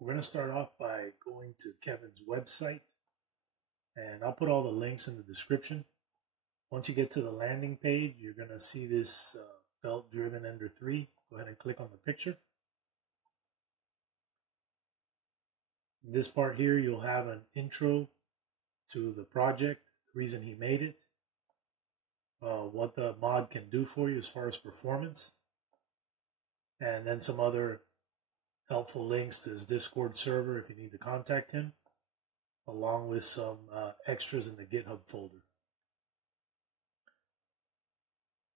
We're going to start off by going to Kevin's website, and I'll put all the links in the description. Once you get to the landing page, you're going to see this belt-driven Ender 3. Go ahead and click on the picture. In this part here, you'll have an intro to the project, the reason he made it, what the mod can do for you as far as performance, and then some other helpful links to his Discord server if you need to contact him, along with some extras in the GitHub folder.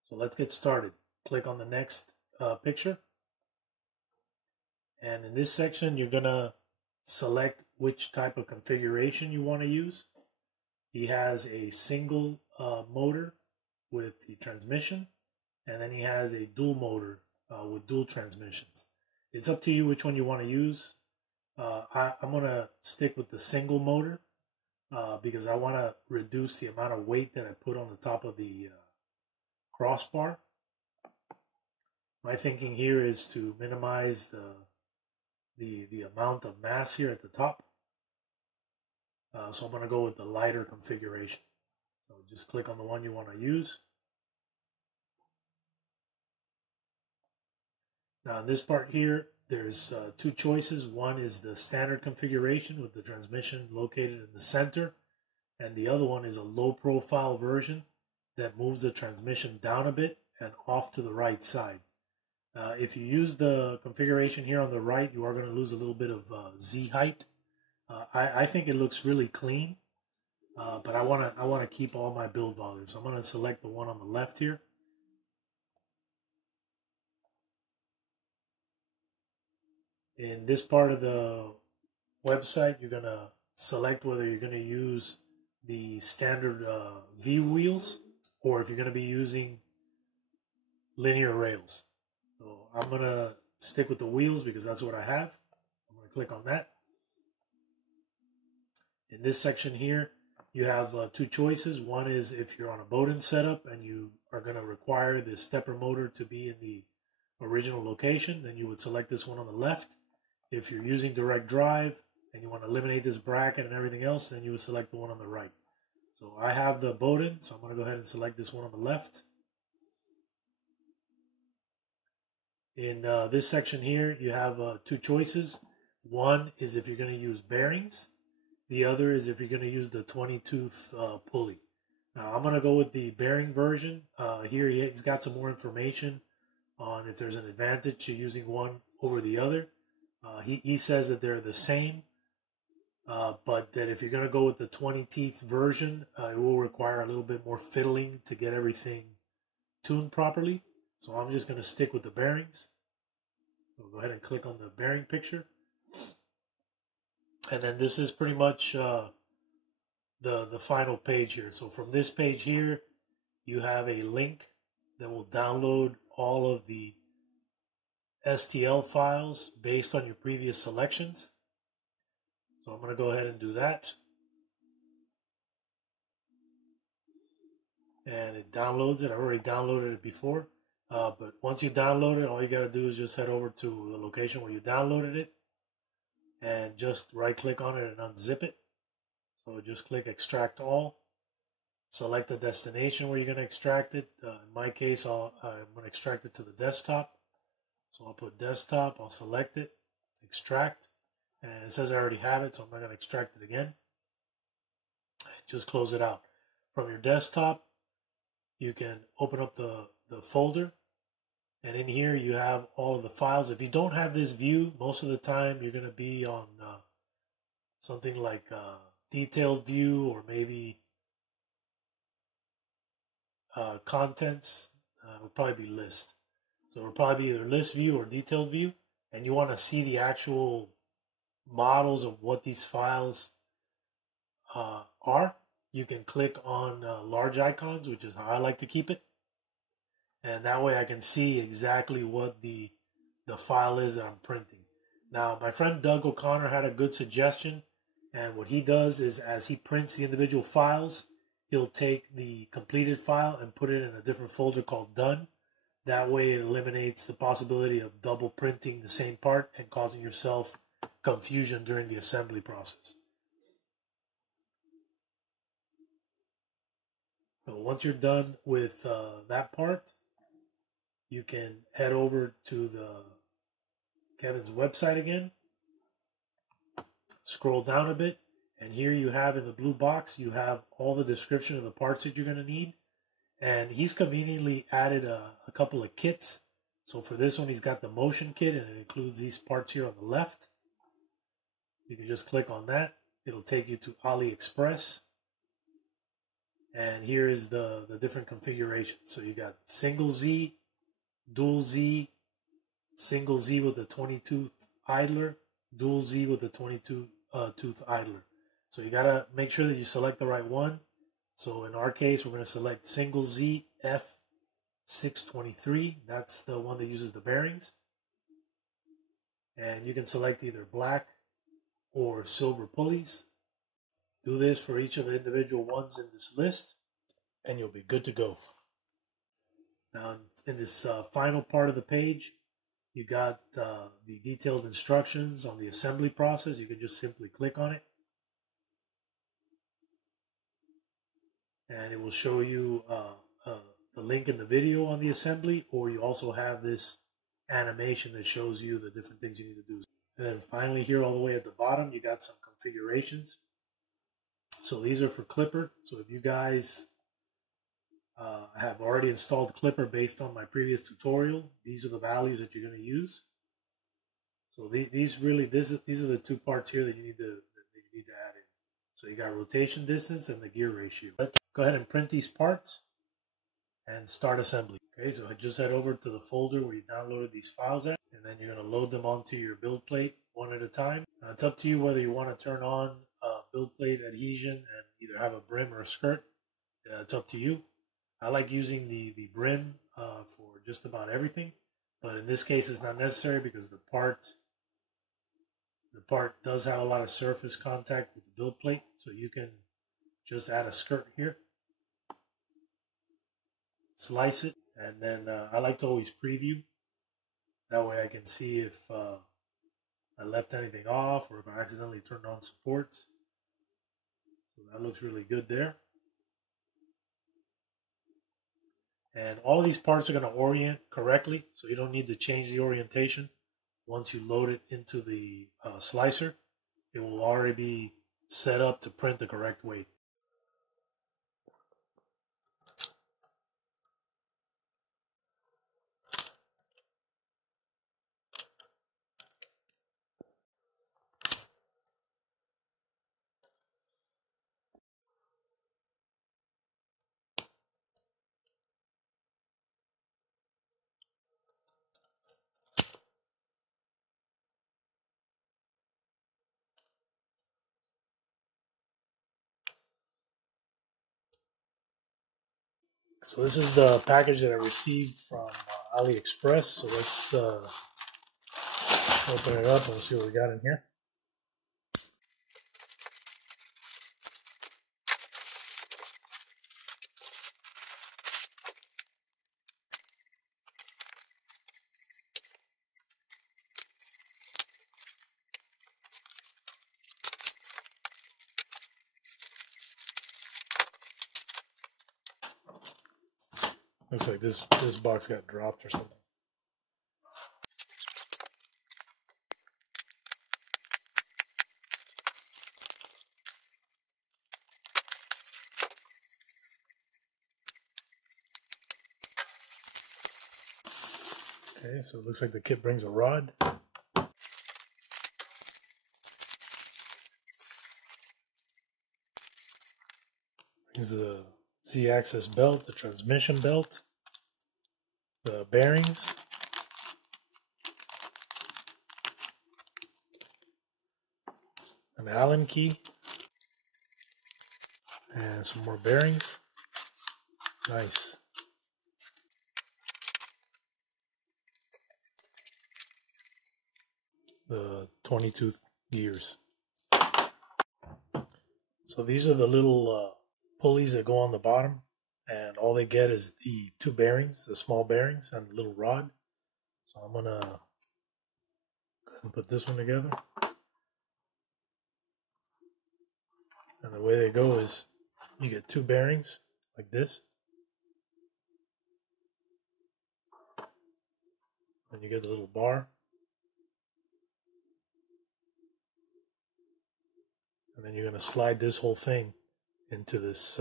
So let's get started. Click on the next picture. And in this section, you're going to select which type of configuration you want to use. He has a single motor with the transmission, and then he has a dual motor with dual transmissions. It's up to you which one you want to use. I'm going to stick with the single motor because I want to reduce the amount of weight that I put on the top of the crossbar. My thinking here is to minimize the amount of mass here at the top. So I'm going to go with the lighter configuration. So just click on the one you want to use. Now in this part here, there's two choices. One is the standard configuration with the transmission located in the center, and the other one is a low profile version that moves the transmission down a bit and off to the right side. If you use the configuration here on the right, you are going to lose a little bit of Z height. I think it looks really clean, but I want to keep all my build volume. So I'm going to select the one on the left here. In this part of the website, you're going to select whether you're going to use the standard V wheels or if you're going to be using linear rails. So I'm going to stick with the wheels because that's what I have. I'm going to click on that. In this section here, you have two choices. One is if you're on a Bowden setup and you are going to require the stepper motor to be in the original location, then you would select this one on the left. If you're using direct drive and you want to eliminate this bracket and everything else, then you would select the one on the right. So I have the Bowden, so I'm going to go ahead and select this one on the left. In this section here, you have two choices. One is if you're going to use bearings. The other is if you're going to use the 20-tooth pulley. Now, I'm going to go with the bearing version. Here he's got some more information on if there's an advantage to using one over the other. He says that they're the same, but that if you're going to go with the 20-teeth version, it will require a little bit more fiddling to get everything tuned properly. So I'm just going to stick with the bearings. So go ahead and click on the bearing picture. And then this is pretty much the final page here. So from this page here, you have a link that will download all of the STL files based on your previous selections. So I'm going to go ahead and do that. And it downloads it. I already downloaded it before. But once you download it, all you got to do is just head over to the location where you downloaded it and just right click on it and unzip it. So just click extract all. Select the destination where you're going to extract it. In my case, I'm going to extract it to the desktop. So I'll put desktop, I'll select it, extract, and it says I already have it, so I'm not going to extract it again. Just close it out. From your desktop, you can open up the folder, and in here you have all of the files. If you don't have this view, most of the time you're going to be on something like detailed view or maybe contents. It would probably be list. So it'll probably be either list view or detailed view, and you want to see the actual models of what these files are. You can click on large icons, which is how I like to keep it, and that way I can see exactly what the file is that I'm printing. Now, my friend Doug O'Connor had a good suggestion, and what he does is as he prints the individual files, he'll take the completed file and put it in a different folder called Done. That way it eliminates the possibility of double printing the same part and causing yourself confusion during the assembly process. So once you're done with that part, you can head over to the Kevin's website again, scroll down a bit, and here you have in the blue box, you have all the description of the parts that you're going to need. And he's conveniently added a couple of kits. So for this one, he's got the motion kit, and it includes these parts here on the left. You can just click on that. It'll take you to AliExpress. And here is the different configurations. So you got single Z, dual Z, single Z with a 22 idler, dual Z with a 22 tooth idler. So you gotta make sure that you select the right one. So in our case, we're gonna select single Z F623. That's the one that uses the bearings. And you can select either black or silver pulleys. Do this for each of the individual ones in this list, and you'll be good to go. Now, in this final part of the page, you got the detailed instructions on the assembly process. You can just simply click on it, and it will show you the link in the video on the assembly, or you also have this animation that shows you the different things you need to do. And then finally, here all the way at the bottom, you got some configurations. So these are for Clipper. So if you guys have already installed Clipper based on my previous tutorial, these are the values that you're going to use. So these are the two parts here that you need to add in. So you got rotation distance and the gear ratio. Let's go ahead and print these parts and start assembly. Okay, so I just head over to the folder where you downloaded these files at, and then you're going to load them onto your build plate one at a time. Now it's up to you whether you want to turn on build plate adhesion and either have a brim or a skirt. It's up to you. I like using the brim for just about everything, but in this case it's not necessary because the part does have a lot of surface contact with the build plate, so you can just add a skirt here, slice it, and then I like to always preview. That way I can see if I left anything off or if I accidentally turned on supports. So that looks really good there. And all these parts are going to orient correctly, so you don't need to change the orientation. Once you load it into the slicer, it will already be set up to print the correct weight. So this is the package that I received from AliExpress. So let's open it up and see what we got in here. Looks like this box got dropped or something. Okay, so it looks like the kit brings a rod. Here's the Z-axis belt, the transmission belt, the bearings, an Allen key, and some more bearings. Nice. The 22 gears. So these are the little pulleys that go on the bottom, and all they get is the two bearings, the small bearings, and the little rod. So I'm gonna go ahead and put this one together. way they go is you get two bearings like this, and you get the little bar, and then you're going to slide this whole thing into this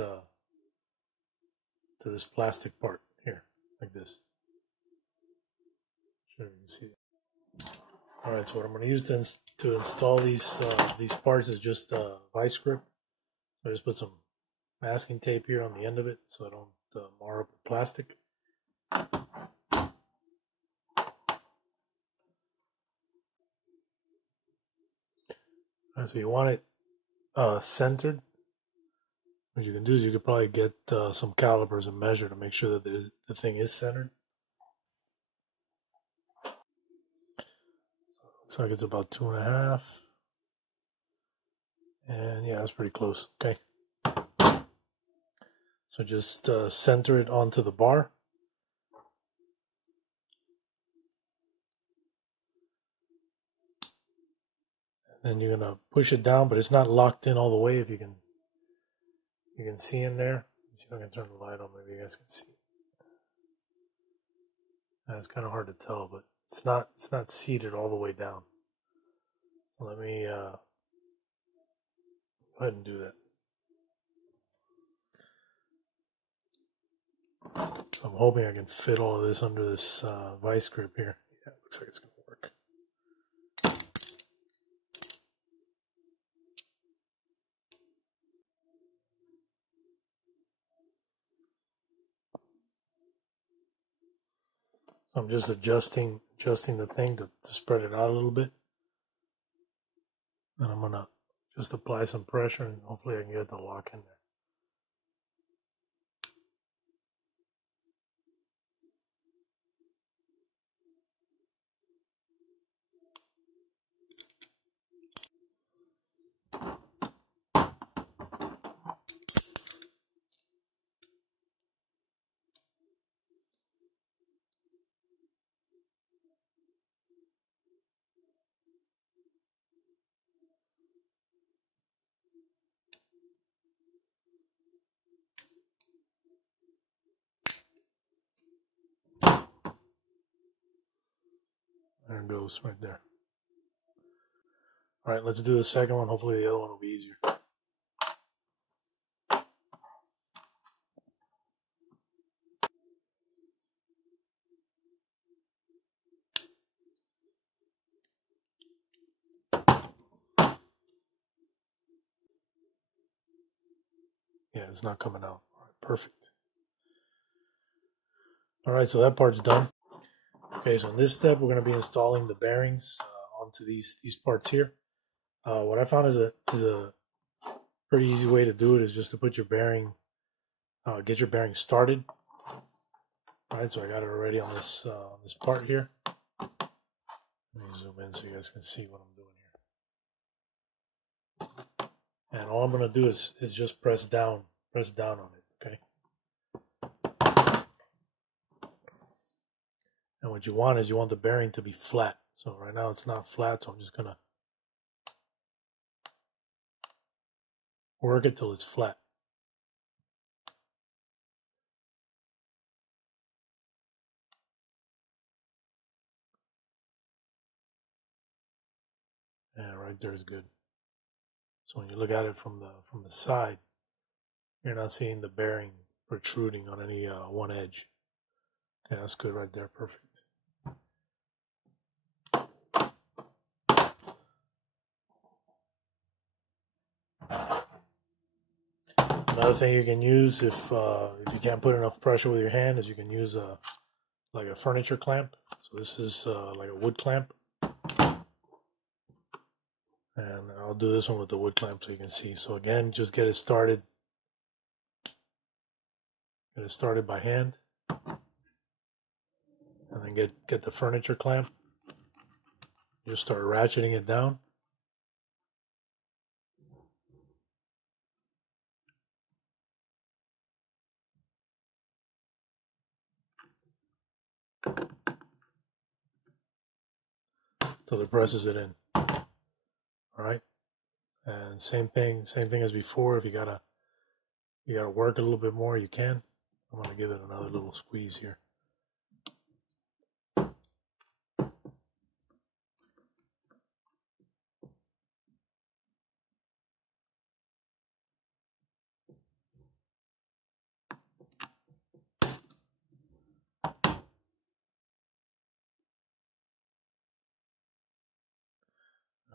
to this plastic part here, like this. Sure, you can see that. All right, so what I'm going to use to install these parts is just a vice grip. I just put some masking tape here on the end of it so I don't mar up the plastic. All right, so you want it centered. What you can do is you could probably get some calipers and measure to make sure that the thing is centered. Looks like it's about 2.5. And yeah, that's pretty close. Okay. So just center it onto the bar. And then you're gonna push it down, but it's not locked in all the way. If you can see in there. Let's see if I can turn the light on. Maybe you guys can see. It's kind of hard to tell, but it's not seated all the way down. So let me go ahead and do that. So I'm hoping I can fit all of this under this vice grip here. Yeah, it looks like it's going to work. So I'm just adjusting the thing to spread it out a little bit. And I'm going to just apply some pressure and hopefully I can get the lock in there. There it goes right there. All right, let's do the second one. Hopefully the other one will be easier. Yeah, it's not coming out. All right, perfect. All right, so that part's done. Okay, so in this step, we're going to be installing the bearings onto these parts here. What I found is a pretty easy way to do it is just to put your bearing, get your bearing started. All right, so I got it already on this part here. Let me zoom in so you guys can see what I'm doing here. And all I'm going to do is just press down on it, okay? And what you want is you want the bearing to be flat. So right now it's not flat, so I'm just going to work it till it's flat. And right there is good. So when you look at it from the side, you're not seeing the bearing protruding on any one edge. Okay, that's good right there, perfect. Another thing you can use if you can't put enough pressure with your hand is you can use like a furniture clamp. So this is like a wood clamp. And I'll do this one with the wood clamp so you can see. So again, just get it started. Get it started by hand. And then get the furniture clamp. Just start ratcheting it down. Till it presses it in. Alright. And same thing as before. If you gotta work a little bit more, you can. I'm gonna give it another little squeeze here.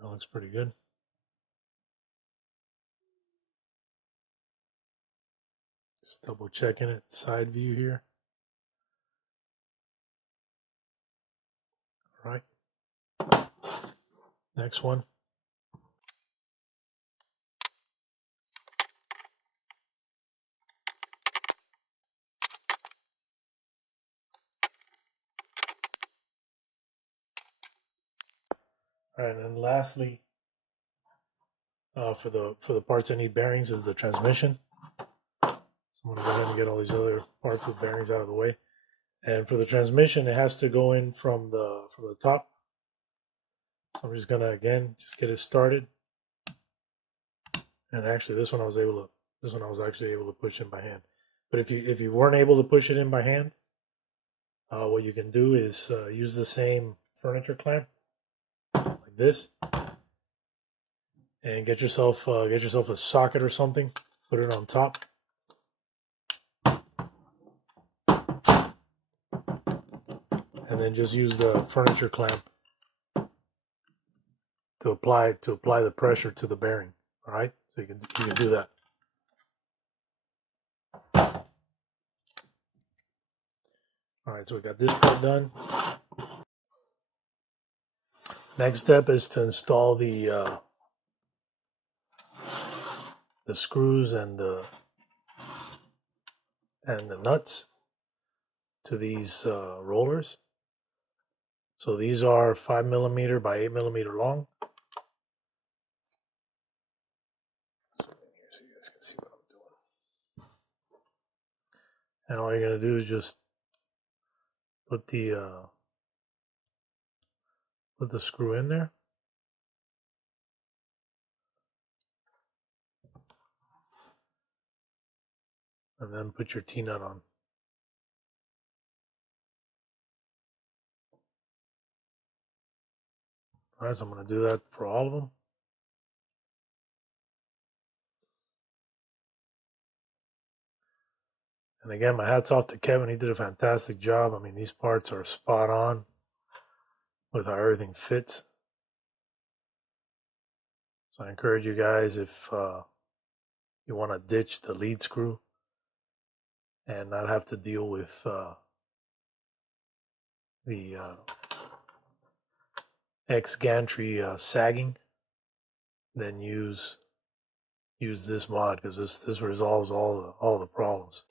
That looks pretty good. Just double checking it. Side view here. All right. Next one. All right, and then lastly, for the parts that need bearings is the transmission. So I'm gonna go ahead and get all these other parts with bearings out of the way. And for the transmission, it has to go in from the top. So I'm just gonna again just get it started. And actually, this one I was actually able to push in by hand. But if you weren't able to push it in by hand, what you can do is use the same furniture clamp like this, and get yourself a socket or something. Put it on top, and then just use the furniture clamp to apply the pressure to the bearing. All right, so you can do that. All right, so we got this part done. Next step is to install the screws and the nuts to these rollers. So these are 5mm by 8mm long. So you guys can see what I'm doing. And all you're gonna do is just put the screw in there. And then put your T-nut on. Alright, so I'm going to do that for all of them. And again, my hat's off to Kevin. He did a fantastic job. I mean, these parts are spot on with how everything fits. So I encourage you guys, if you want to ditch the lead screw and not have to deal with the X gantry sagging, then use this mod, because this resolves all the problems.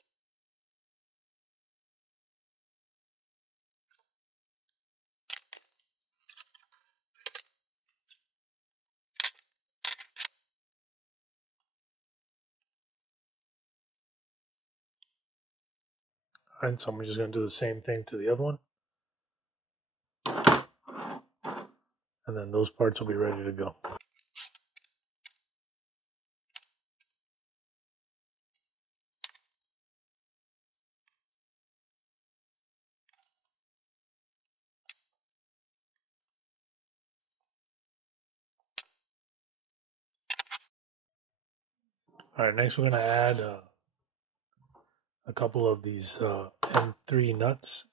Alright, so I'm just going to do the same thing to the other one. And then those parts will be ready to go. Alright, next we're going to add a couple of these M3 nuts.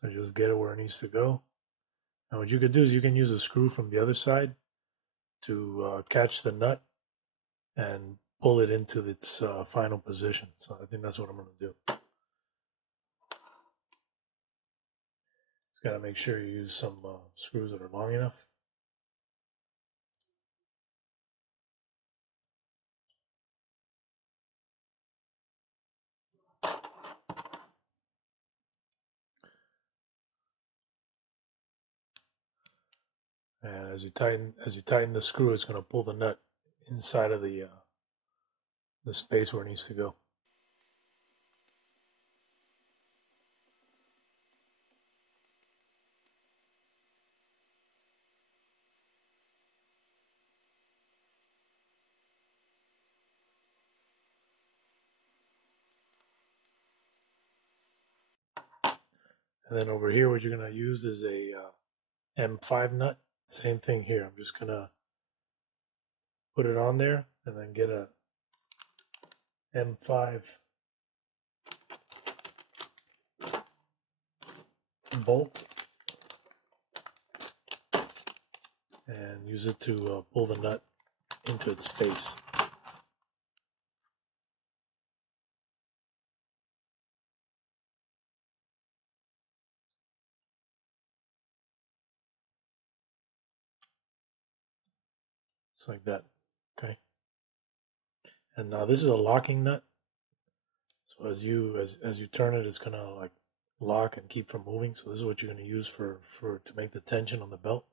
So just get it where it needs to go. And what you could do is you can use a screw from the other side to catch the nut and pull it into its final position. So I think that's what I'm going to do. Just got to make sure you use some screws that are long enough. And as you tighten the screw, it's going to pull the nut inside of the space where it needs to go. And then over here, what you're going to use is a M5 nut. Same thing here. I'm just going to put it on there and then get a M5 bolt and use it to pull the nut into its space. Just like that. Okay. And now this is a locking nut. So as you turn it, it's gonna like lock and keep from moving. So this is what you're gonna use for to make the tension on the belt.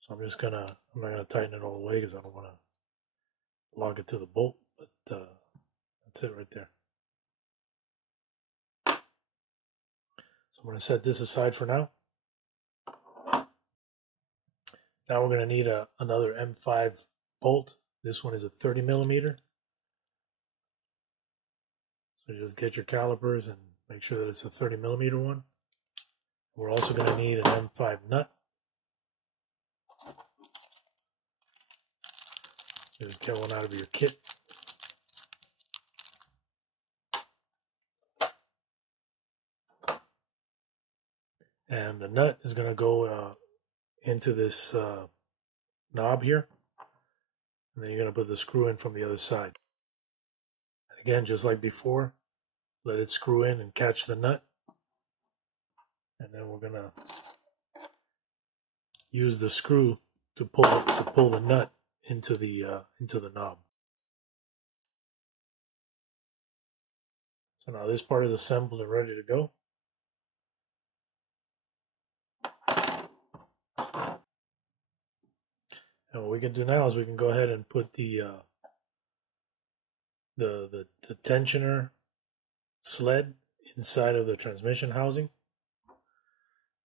So I'm not gonna tighten it all the way because I don't want to lock it to the bolt. But that's it right there. So I'm gonna set this aside for now. Now we're gonna need another M5 bolt. This one is a 30 millimeter. So just get your calipers and make sure that it's a 30 millimeter one. We're also going to need an M5 nut. Just get one out of your kit. And the nut is going to go into this knob here. And then you're going to put the screw in from the other side. And again, just like before, let it screw in and catch the nut. And then we're going to use the screw to pull the nut into the knob. So now this part is assembled and ready to go. And what we can do now is we can go ahead and put the tensioner sled inside of the transmission housing.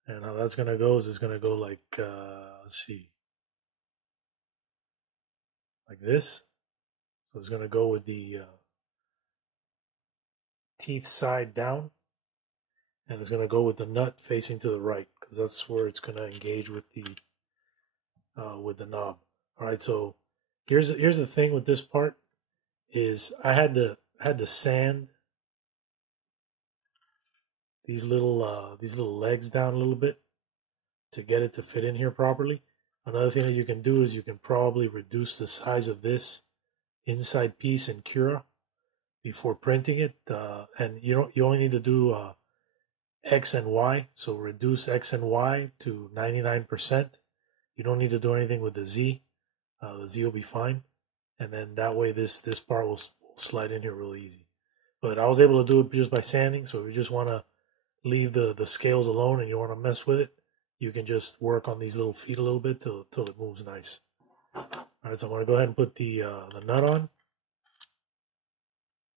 And how that's going to go is it's going to go like, let's see, like this. So it's going to go with the teeth side down. And it's going to go with the nut facing to the right because that's where it's going to engage with the knob. All right, so here's the thing with this part is I had to sand these little legs down a little bit to get it to fit in here properly. Another thing that you can do is you can probably reduce the size of this inside piece in Cura before printing it, and you only need to do X and Y. So reduce X and Y to 99%. You don't need to do anything with the Z. The Z will be fine, and then that way this part will slide in here really easy. But I was able to do it just by sanding. So if you just want to leave the scales alone and you want to mess with it, you can just work on these little feet a little bit till it moves nice. All right, so I'm going to go ahead and put the nut on.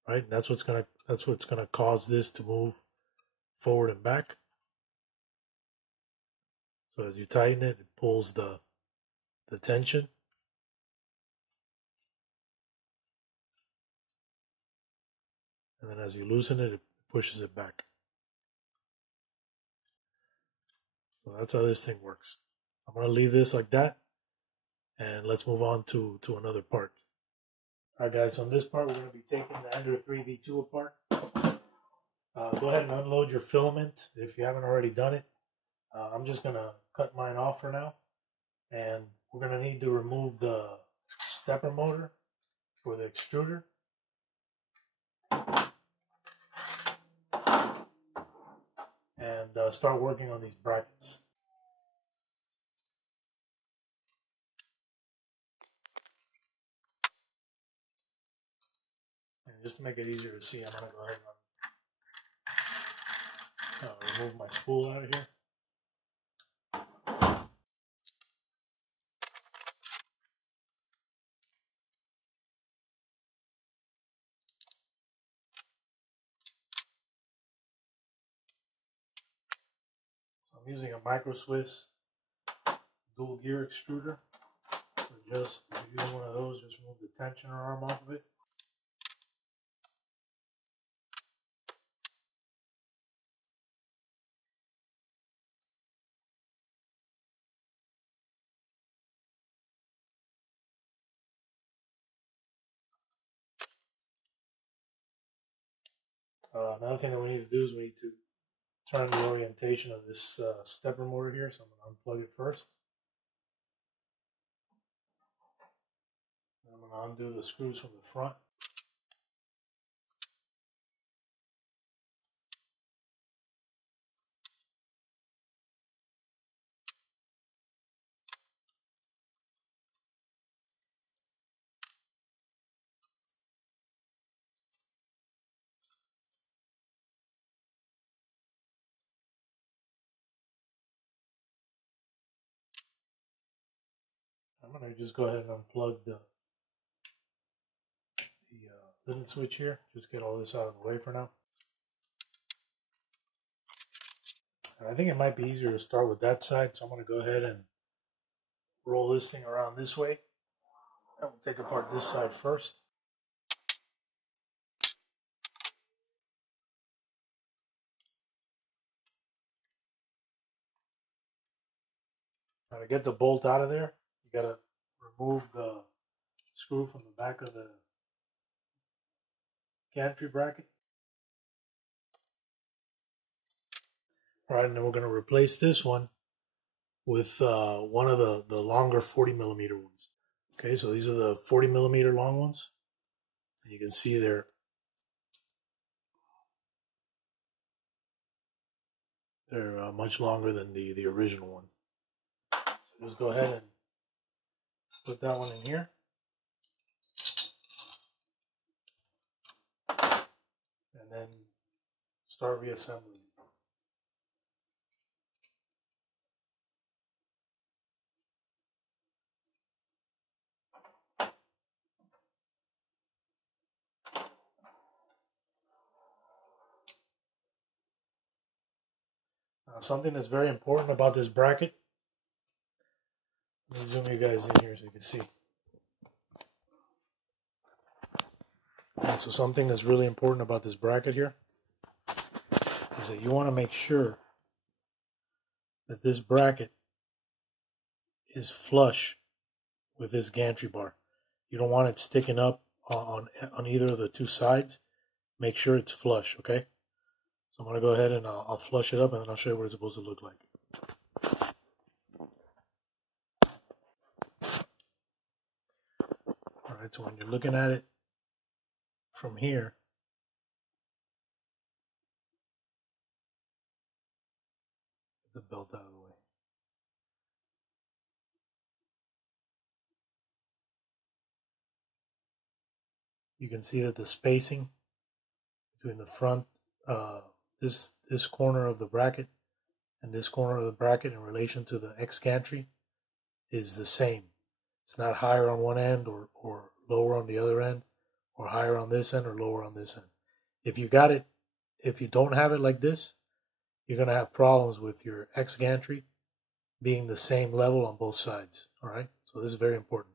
All right, and that's what's gonna cause this to move forward and back. So as you tighten it, it pulls the tension. And then as you loosen it, it pushes it back. So that's how this thing works. I'm going to leave this like that. And let's move on to another part. All right, guys, so on this part, we're going to be taking the Ender 3V2 apart. Go ahead and unload your filament if you haven't already done it. I'm just going to cut mine off for now. And we're going to need to remove the stepper motor for the extruder. And start working on these brackets. And just to make it easier to see, I'm going to go ahead and remove my spool out of here. I'm using a Micro Swiss dual gear extruder. So just if you're using one of those, just move the tensioner arm off of it. Another thing that we need to do is we need to turn the orientation of this stepper motor here. So I'm going to unplug it first. I'm going to undo the screws from the front. I'm going to just go ahead and unplug the limit switch here. Just get all this out of the way for now. And I think it might be easier to start with that side, so I'm going to go ahead and roll this thing around this way. And we'll take apart this side first. Now to get the bolt out of there, you got to remove the screw from the back of the gantry bracket. All right, and then we're going to replace this one with one of the longer 40 millimeter ones. Okay, so these are the 40 millimeter long ones. And you can see they're much longer than the original one. So just go ahead and put that one in here. And then start reassembling. Now, something that's very important about this bracket. Let me zoom you guys in here so you can see. And so something that's really important about this bracket here is that you want to make sure that this bracket is flush with this gantry bar. You don't want it sticking up on either of the two sides. Make sure it's flush, okay? So I'm going to go ahead and I'll flush it up, and then I'll show you what it's supposed to look like. All right, so when you're looking at it from here, get the belt out of the way. You can see that the spacing between the front, this corner of the bracket and this corner of the bracket in relation to the X gantry is the same. It's not higher on one end or lower on the other end, or higher on this end or lower on this end. If you don't have it like this, you're going to have problems with your X gantry being the same level on both sides. All right, so this is very important.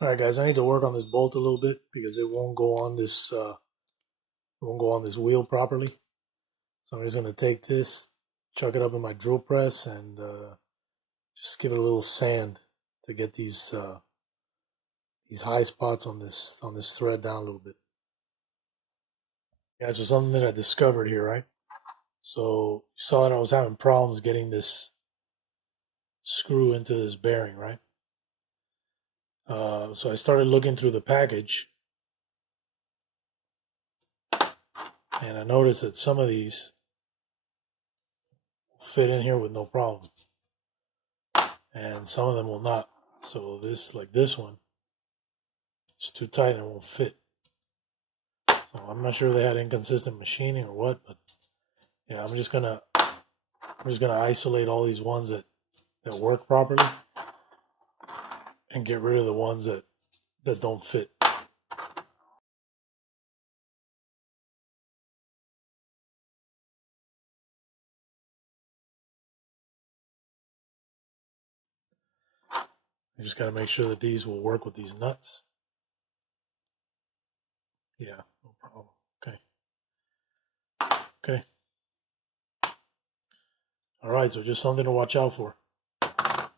All right, guys, I need to work on this bolt a little bit because it won't go on this wheel properly. So I'm just going to take this, chuck it up in my drill press, and just give it a little sand to get these high spots on this thread down a little bit. Yeah, so something that I discovered here, right? So you saw that I was having problems getting this screw into this bearing, right? So I started looking through the package, and I noticed that some of these fit in here with no problem, and some of them will not. So this, like this one, it's too tight and it won't fit. So I'm not sure if they had inconsistent machining or what, but yeah, I'm just gonna isolate all these ones that work properly and get rid of the ones that don't fit. I just got to make sure that these will work with these nuts. Yeah, no problem. Okay. All right, so just something to watch out for. All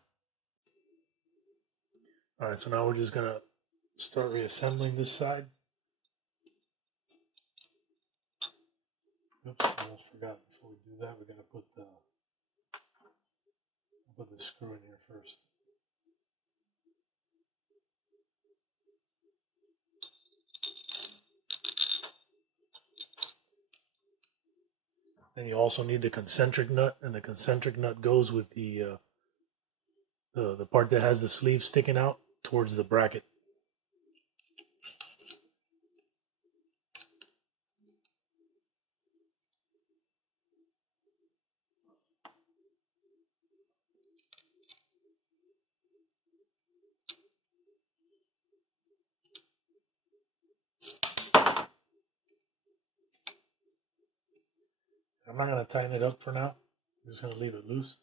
right, so now we're just going to start reassembling this side. Oops, almost forgot. Before we do that, we're gonna put the screw in here first. Then you also need the concentric nut, and the concentric nut goes with the part that has the sleeve sticking out towards the bracket. I'm not going to tighten it up for now. I'm just going to leave it loose.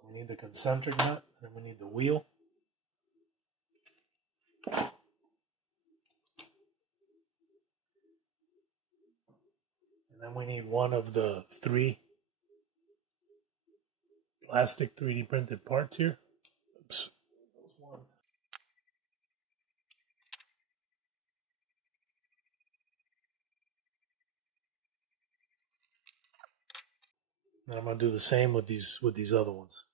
So we need the concentric nut, and then we need the wheel. And then we need one of the 3 plastic 3D printed parts here. Oops. And I'm going to do the same with these other ones.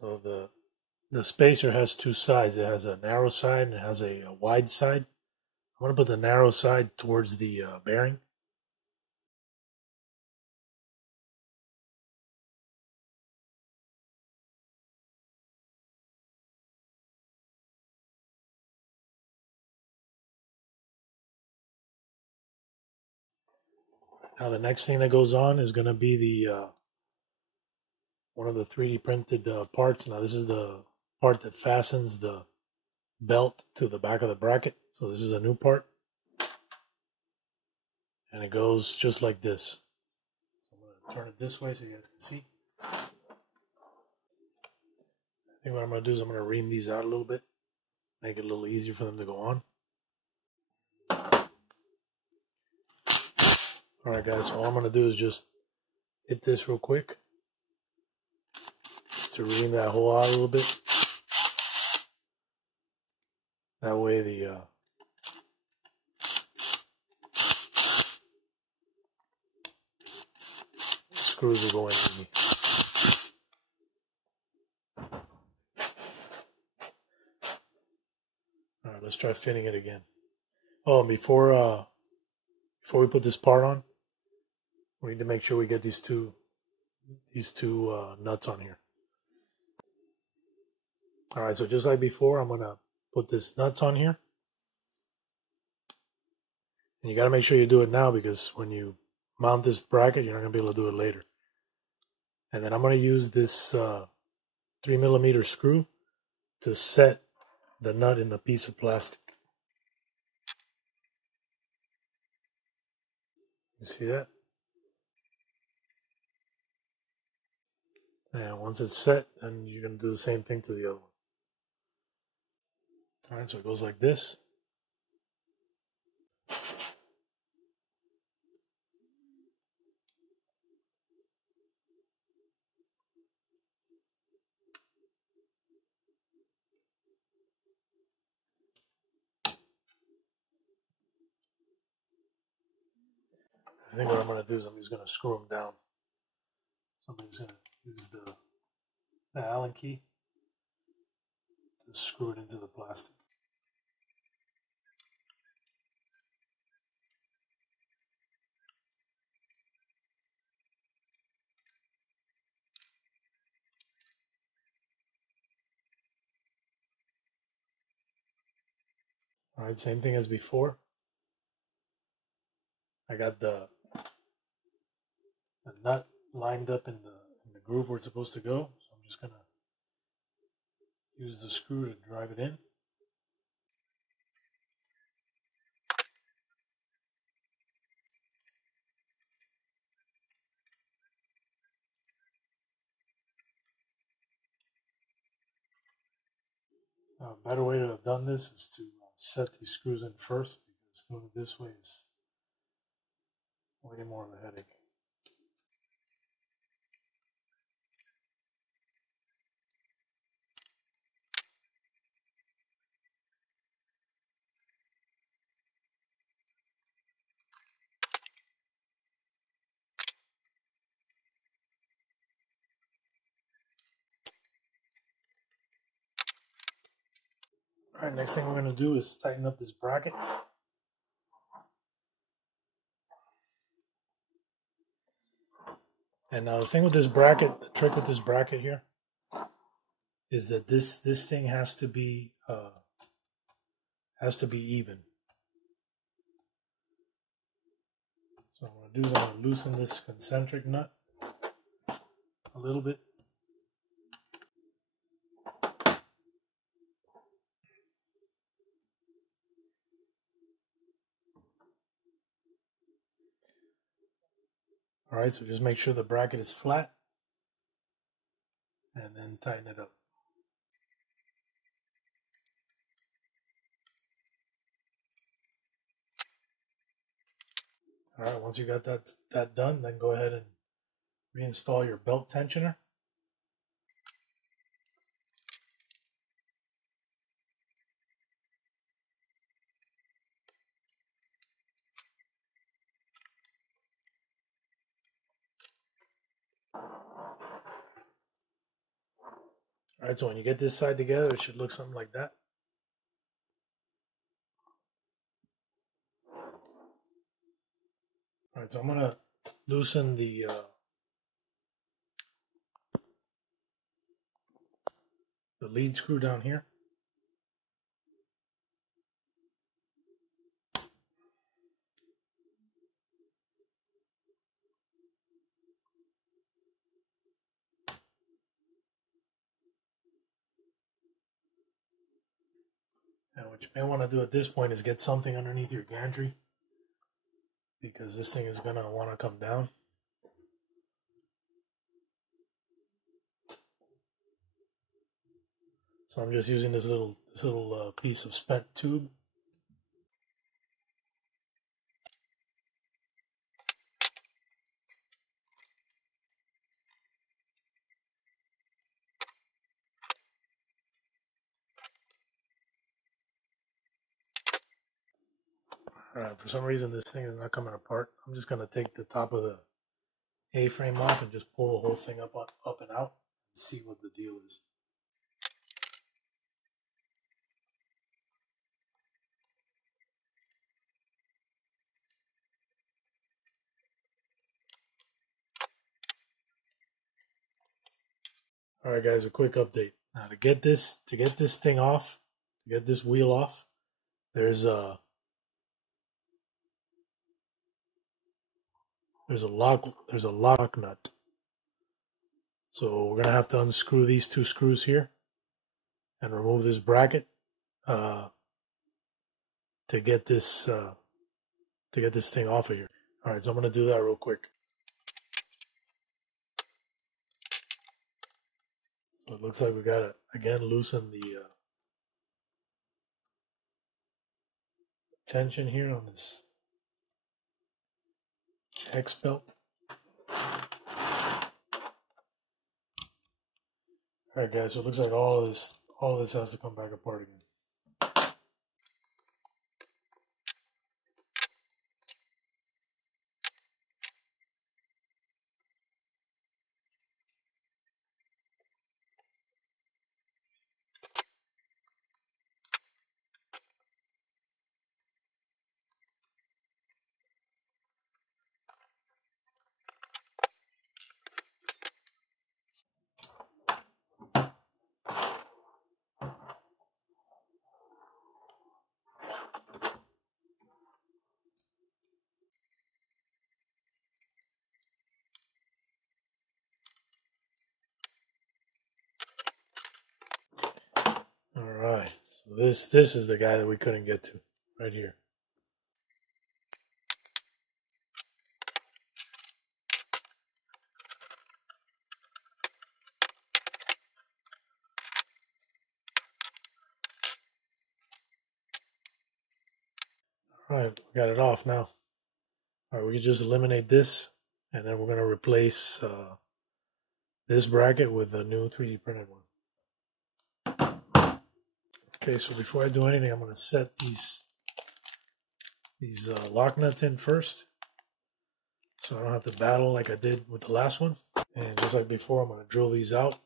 So the spacer has 2 sides. It has a narrow side and it has a wide side. I'm going to put the narrow side towards the bearing. Now the next thing that goes on is going to be the one of the 3D printed parts. Now this is the part that fastens the belt to the back of the bracket. So this is a new part. And it goes just like this. So I'm going to turn it this way so you guys can see. I think what I'm going to do is I'm going to ream these out a little bit. Make it a little easier for them to go on. Alright guys, so all I'm going to do is just hit this real quick to ream that hole out a little bit. That way the screws will go in easy. Alright, let's try fitting it again. Oh, and before we put this part on, we need to make sure we get these two nuts on here. Alright, so just like before, I'm going to put this nuts on here. And you got to make sure you do it now because when you mount this bracket, you're not going to be able to do it later. And then I'm going to use this 3mm screw to set the nut in the piece of plastic. You see that? And once it's set, then you're going to do the same thing to the other one. Alright, so it goes like this. I think what I'm going to do is I'm just going to screw them down. So I'm just going to use the Allen key to screw it into the plastic. Alright, same thing as before. I got the nut lined up in the groove where it's supposed to go. So I'm just going to use the screw to drive it in. A better way to have done this is to set these screws in first because doing it this way is way more of a headache. All right, next thing we're going to do is tighten up this bracket. And now the thing with this bracket, the trick with this bracket here, is that this thing has to be even. So what I'm going to do is I'm going to loosen this concentric nut a little bit. All right, so just make sure the bracket is flat and then tighten it up. All right, once you got that done, then go ahead and reinstall your belt tensioner. All right, so when you get this side together, it should look something like that. All right, so I'm gonna loosen the lead screw down here. And what you may want to do at this point is get something underneath your gantry, because this thing is gonna want to come down. So I'm just using this little piece of spent tube. All right, for some reason this thing is not coming apart. I'm just gonna take the top of the A-frame off and just pull the whole thing up and out and see what the deal is. All right, guys, a quick update. Now to get this thing off, to get this wheel off, there's a lock nut. So we're gonna have to unscrew these two screws here and remove this bracket to get this thing off of here. All right, so I'm gonna do that real quick. So it looks like we gotta again loosen the tension here on this X belt. All right, guys. So it looks like all of this has to come back apart again. All right. So this is the guy that we couldn't get to right here. Alright, we got it off now. Alright, we can just eliminate this, and then we're going to replace this bracket with a new 3D printed one. Okay, so before I do anything, I'm going to set these lock nuts in first, so I don't have to battle like I did with the last one. And just like before, I'm going to drill these out.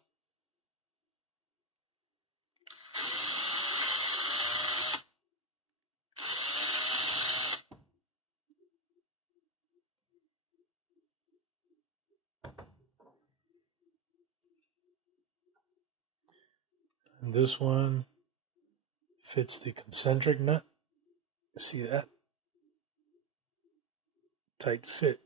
And this one fits the concentric nut. See that? Tight fit.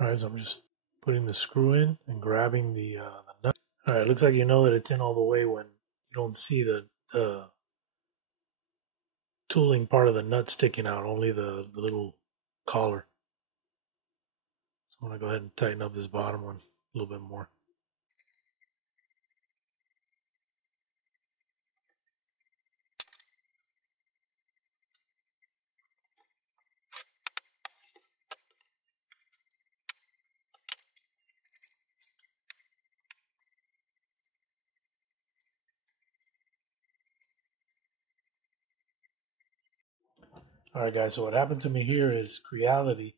Alright, so I'm just putting the screw in and grabbing the nut. Alright, looks like you know that it's in all the way when you don't see the tooling part of the nut sticking out, only the little collar. So I'm going to go ahead and tighten up this bottom one a little bit more. Alright guys, so what happened to me here is Creality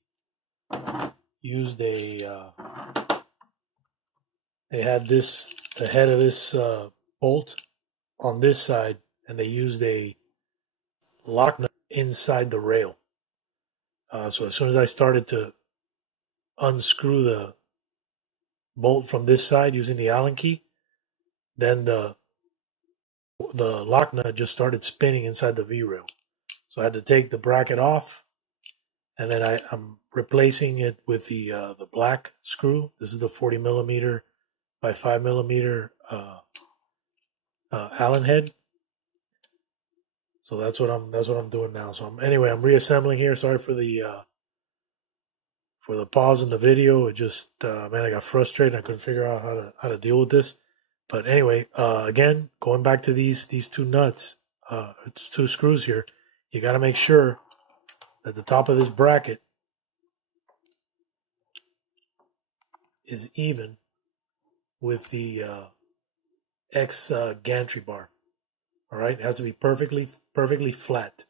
used they had the head of this bolt on this side, and they used a lock nut inside the rail. So as soon as I started to unscrew the bolt from this side using the Allen key, then the lock nut just started spinning inside the V-rail. So I had to take the bracket off, and then I'm replacing it with the black screw. This is the 40 millimeter by 5 millimeter Allen head. So that's what I'm doing now. So anyway, I'm reassembling here. Sorry for the pause in the video. It just man, I got frustrated. I couldn't figure out how to deal with this. But anyway, again, going back to these two nuts, it's two screws here. You got to make sure that the top of this bracket is even with the X gantry bar. All right, it has to be perfectly flat,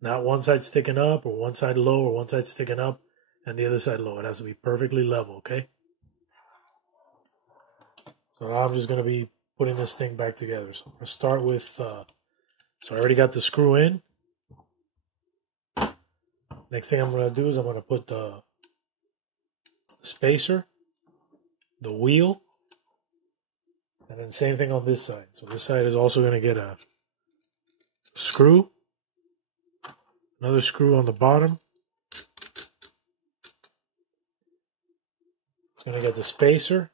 not one side sticking up or one side low or one side sticking up and the other side low. It has to be perfectly level. Okay. So now I'm just going to be putting this thing back together. So I'm going to start with. So I already got the screw in. Next thing I'm going to do is I'm going to put the spacer, the wheel, and then same thing on this side. So this side is also going to get a screw, another screw on the bottom. It's going to get the spacer,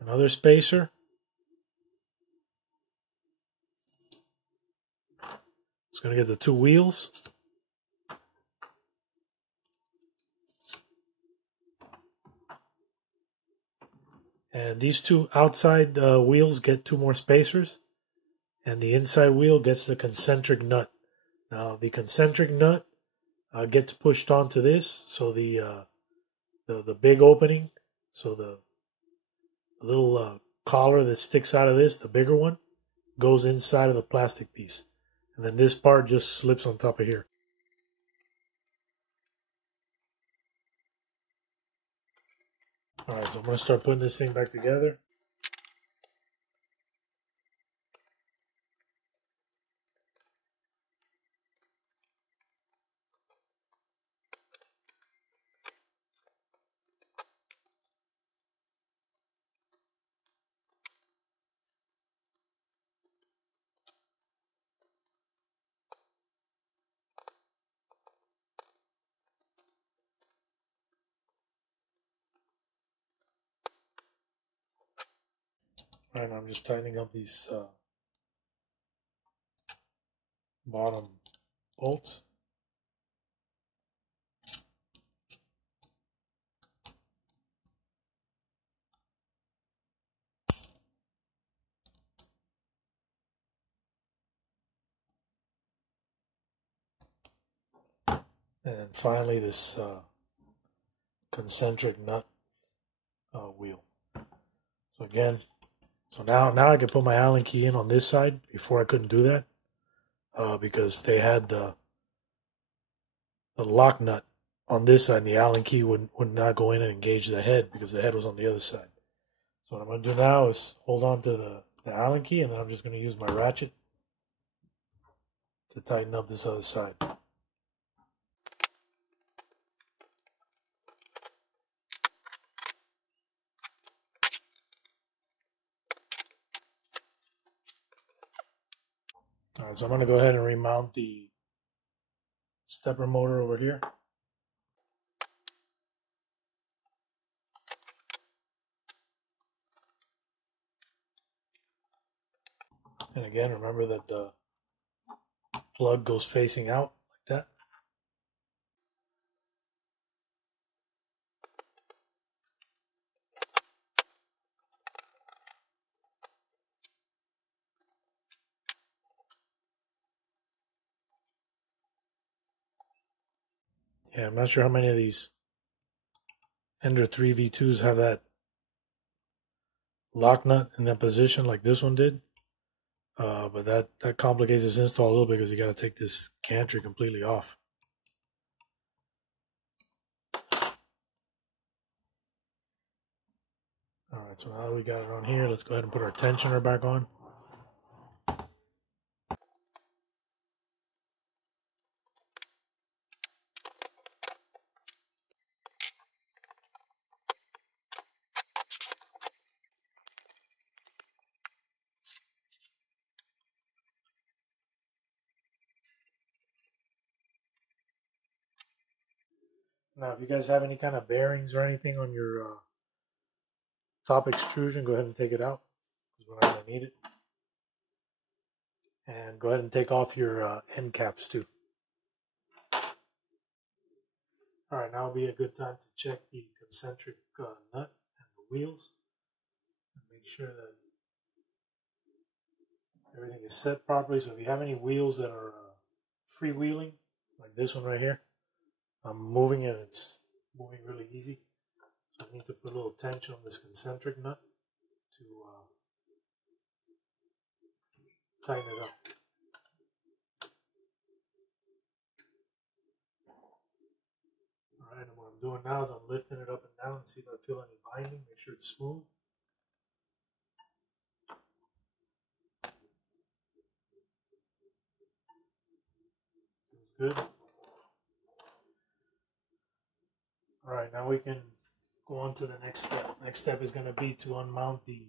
another spacer. It's going to get the two wheels. And these two outside wheels get two more spacers. And the inside wheel gets the concentric nut. Now the concentric nut gets pushed onto this. So the big opening, so the little collar that sticks out of this, the bigger one, goes inside of the plastic piece. And then this part just slips on top of here. Alright, so I'm going to start putting this thing back together. All right, I'm just tightening up these bottom bolts. And then finally this concentric nut wheel. So again, now I can put my Allen key in on this side. Before I couldn't do that because they had the lock nut on this side, and the Allen key would not go in and engage the head because the head was on the other side. So what I'm going to do now is hold on to the Allen key, and then I'm just going to use my ratchet to tighten up this other side. Alright, so I'm going to go ahead and remount the stepper motor over here. And again, remember that the plug goes facing out like that. Yeah, I'm not sure how many of these Ender 3 V2s have that lock nut in that position like this one did. But that complicates this install a little bit because you got to take this gantry completely off. Alright, so now that we got it on here, let's go ahead and put our tensioner back on. Now, if you guys have any kind of bearings or anything on your top extrusion, go ahead and take it out because we're not going to need it. And go ahead and take off your end caps too. Alright, now would be a good time to check the concentric nut and the wheels. And make sure that everything is set properly. So if you have any wheels that are freewheeling, like this one right here, I'm moving it, it's moving really easy. So I need to put a little tension on this concentric nut to tighten it up. Alright, and what I'm doing now is I'm lifting it up and down and see if I feel any binding, make sure it's smooth. Feels good. Alright, now we can go on to the next step. Next step is going to be to unmount the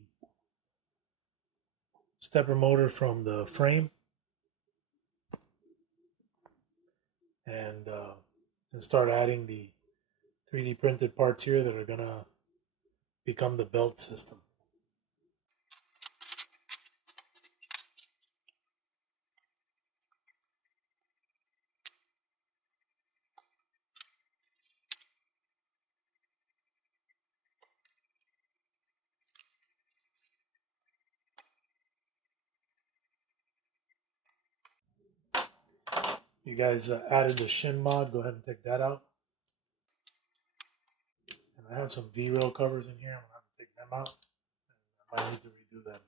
stepper motor from the frame and start adding the 3D printed parts here that are going to become the belt system. You guys added the shim mod, go ahead and take that out. And I have some V-rail covers in here, I'm going to have to take them out. And I might need to redo them.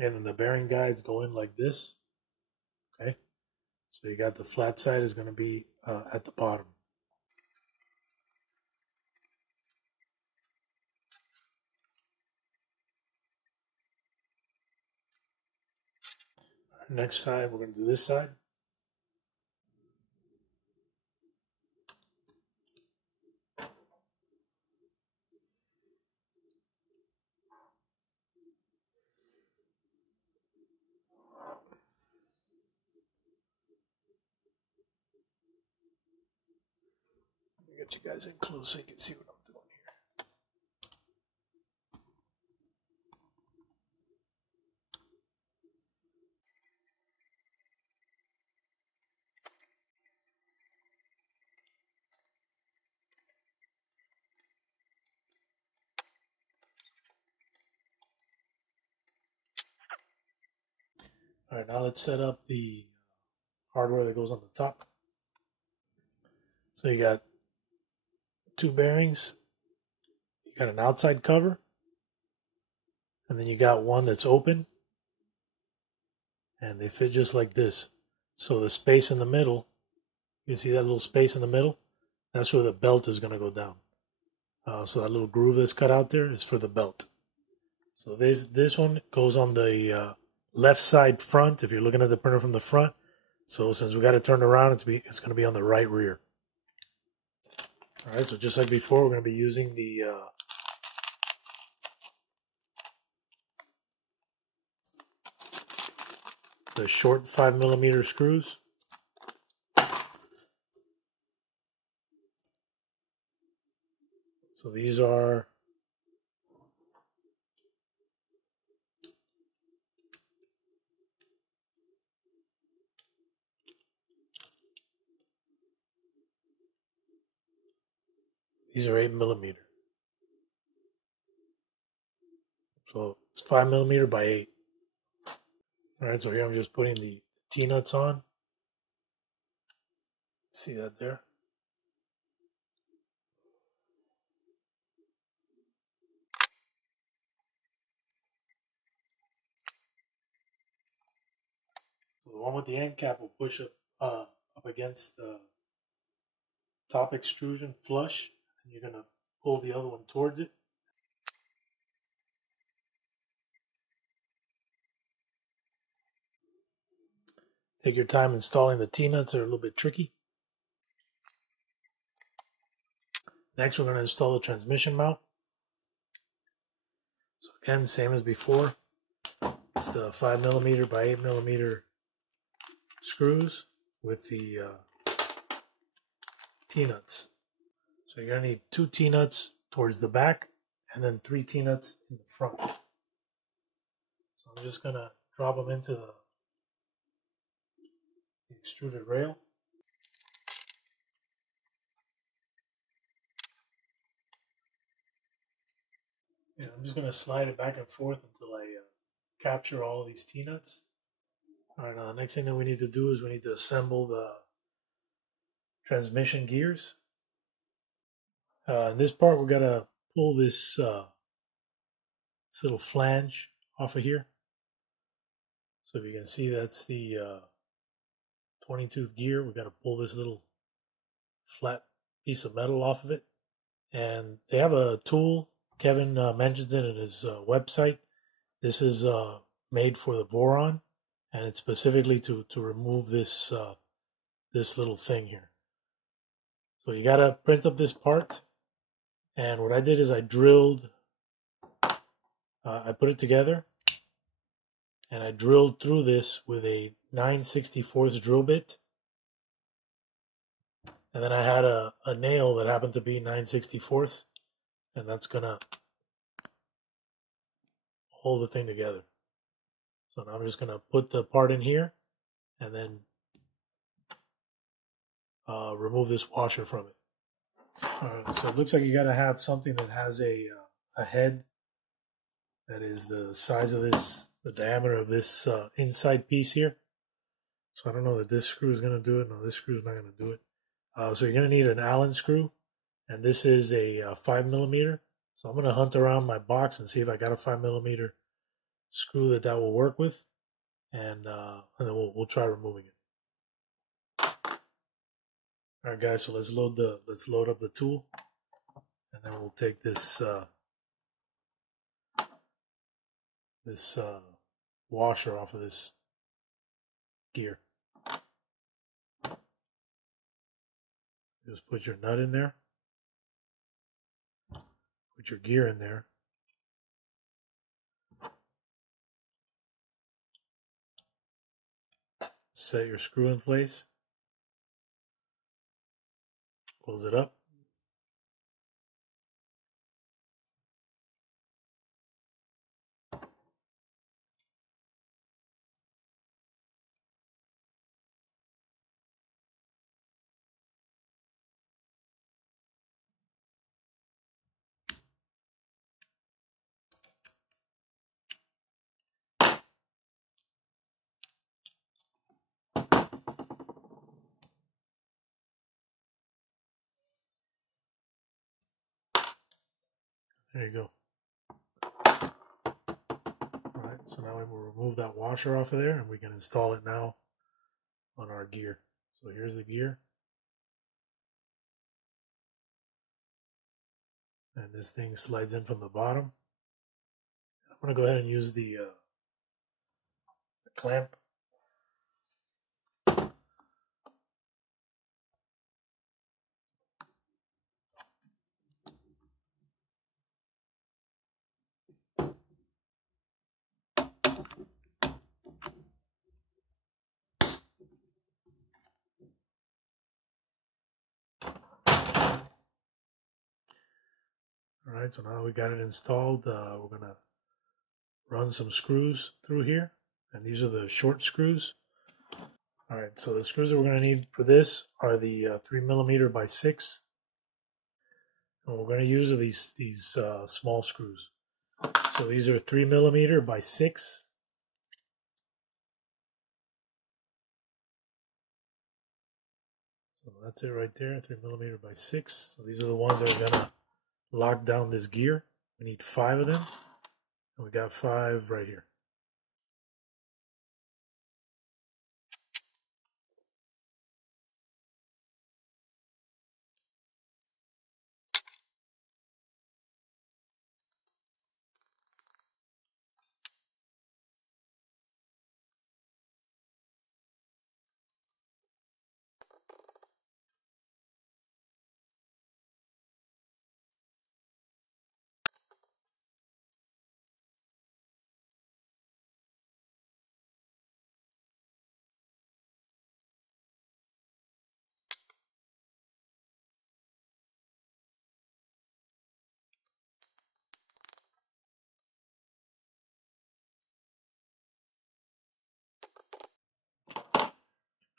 And then the bearing guides go in like this. Okay, so you got the flat side is going to be at the bottom. Next side, we're going to do this side. Get you guys in close so you can see what I'm doing here. All right, now let's set up the hardware that goes on the top. So you got two bearings, you got an outside cover, and then you got one that's open, and they fit just like this. So the space in the middle, you see that little space in the middle? That's where the belt is going to go down. So that little groove that's cut out there is for the belt. So this one goes on the left side front if you're looking at the printer from the front. So since we got it turned around, it's going to be on the right rear. All right, so just like before, we're going to be using the short 5mm screws. So these are These are 8mm. So it's 5mm by 8. All right, so here I'm just putting the T-nuts on. See that there? So the one with the end cap will push up against the top extrusion flush, and you're going to pull the other one towards it. Take your time installing the T-nuts, they're a little bit tricky. Next, we're going to install the transmission mount. So again, same as before. It's the 5mm by 8mm screws with the T-nuts. So you're going to need 2 T-nuts towards the back and then 3 T-nuts in the front. So I'm just going to drop them into the extruded rail. And I'm just going to slide it back and forth until I capture all of these T-nuts. All right, now the next thing that we need to do is we need to assemble the transmission gears. In this part, we're going to pull this little flange off of here. So if you can see, that's the 20-tooth gear. We've got to pull this little flat piece of metal off of it. And they have a tool. Kevin mentions it in his website. This is made for the Voron, and it's specifically to remove this this little thing here. So you got to print up this part. And what I did is I drilled, I put it together, and I drilled through this with a 9/64 drill bit. And then I had a nail that happened to be 9/64, and that's going to hold the thing together. So now I'm just going to put the part in here and then remove this washer from it. All right, so it looks like you got to have something that has a head that is the size of this, the diameter of this inside piece here. So I don't know that this screw is going to do it. No, this screw is not going to do it. So you're going to need an Allen screw, and this is a 5mm. So I'm going to hunt around my box and see if I got a 5mm screw that will work with, and then we'll try removing it. All right, guys. So let's load up the tool, and then we'll take this washer off of this gear. Just put your nut in there. Put your gear in there. Set your screw in place. Close it up. There you go. All right, so now we will remove that washer off of there and we can install it now on our gear. So here's the gear. And this thing slides in from the bottom. I'm going to go ahead and use the clamp. All right, so now we got it installed. We're going to run some screws through here. And these are the short screws. All right, so the screws that we're going to need for this are the 3mm by 6. And what we're going to use are these small screws. So these are 3mm by 6. So that's it right there, 3mm by 6. So these are the ones that are going to lock down this gear. We need 5 of them. And we got 5 right here.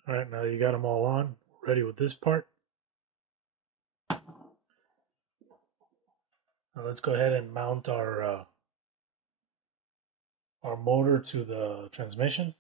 All right, now you got them all on. We're ready with this part. Now let's go ahead and mount our motor to the transmission.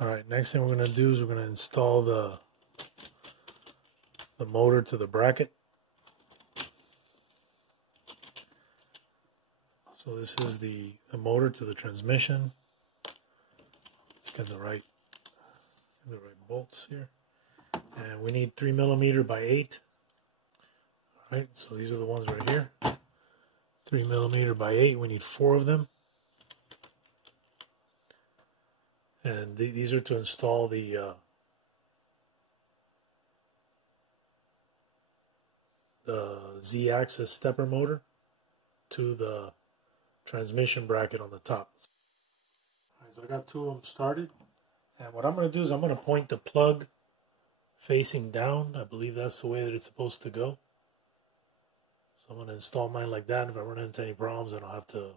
All right, next thing we're going to do is we're going to install the motor to the bracket. So this is the motor to the transmission. Let's get the right bolts here. And we need 3mm by 8. All right, so these are the ones right here. 3mm by 8, we need 4 of them. And these are to install the Z-axis stepper motor to the transmission bracket on the top. All right, so I got 2 of them started. And what I'm going to do is I'm going to point the plug facing down. I believe that's the way that it's supposed to go. So I'm going to install mine like that. If I run into any problems, then I'll have to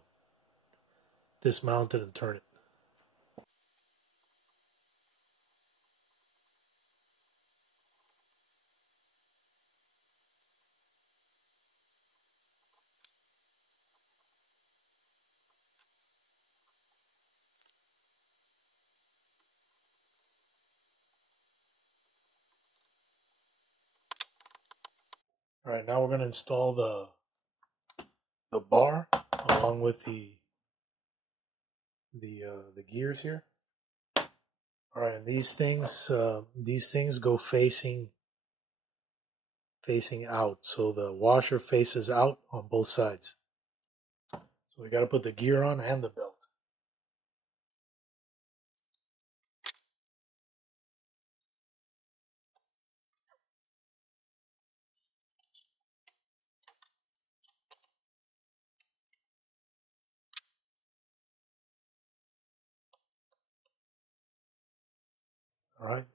dismount it and turn it. All right, now we're going to install the bar along with the gears here. All right, and these things go facing out, so the washer faces out on both sides. So we got to put the gear on and the belt. All right.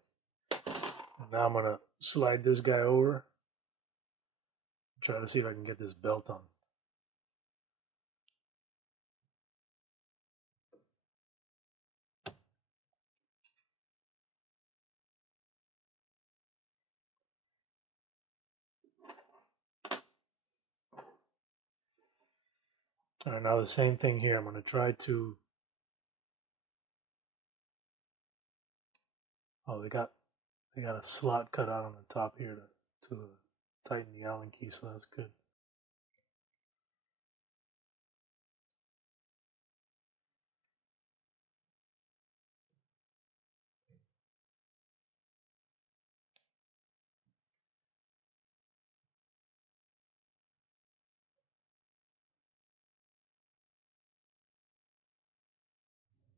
And now I'm going to slide this guy over. Try to see if I can get this belt on. All right, now the same thing here. I'm going to try to. Oh, they got a slot cut out on the top here to tighten the Allen key, so that's good.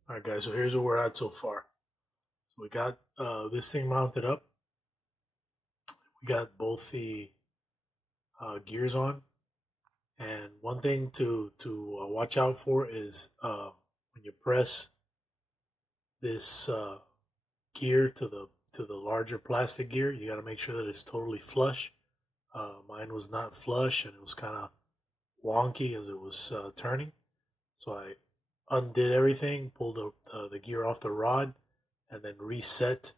All right, guys. So here's where we're at so far. So we got this thing mounted up. We got both the gears on, and one thing to watch out for is when you press this gear to the larger plastic gear, you got to make sure that it's totally flush. Mine was not flush, and it was kind of wonky as it was turning. So I undid everything, pulled the gear off the rod, and then reset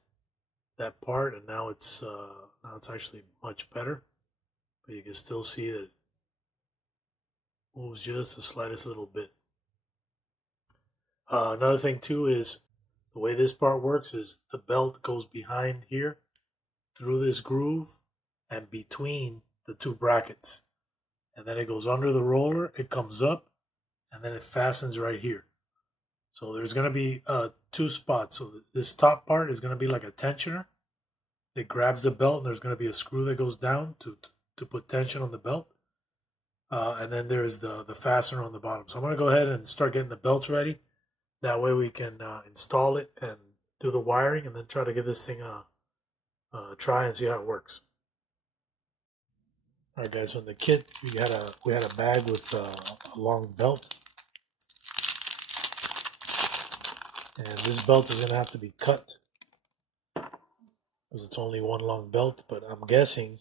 that part, and now it's actually much better. But you can still see that it moves just the slightest little bit. Another thing too is the way this part works is the belt goes behind here through this groove and between the two brackets, and then it goes under the roller, it comes up, and then it fastens right here. So there's going to be two spots. So this top part is going to be like a tensioner. It grabs the belt, and there's going to be a screw that goes down to put tension on the belt. And then there's the fastener on the bottom. So I'm going to go ahead and start getting the belts ready. That way we can install it and do the wiring, and then try to give this thing a try and see how it works. All right, guys. So in the kit, we had a bag with a long belt, and this belt is going to have to be cut because it's only one long belt. But I'm guessing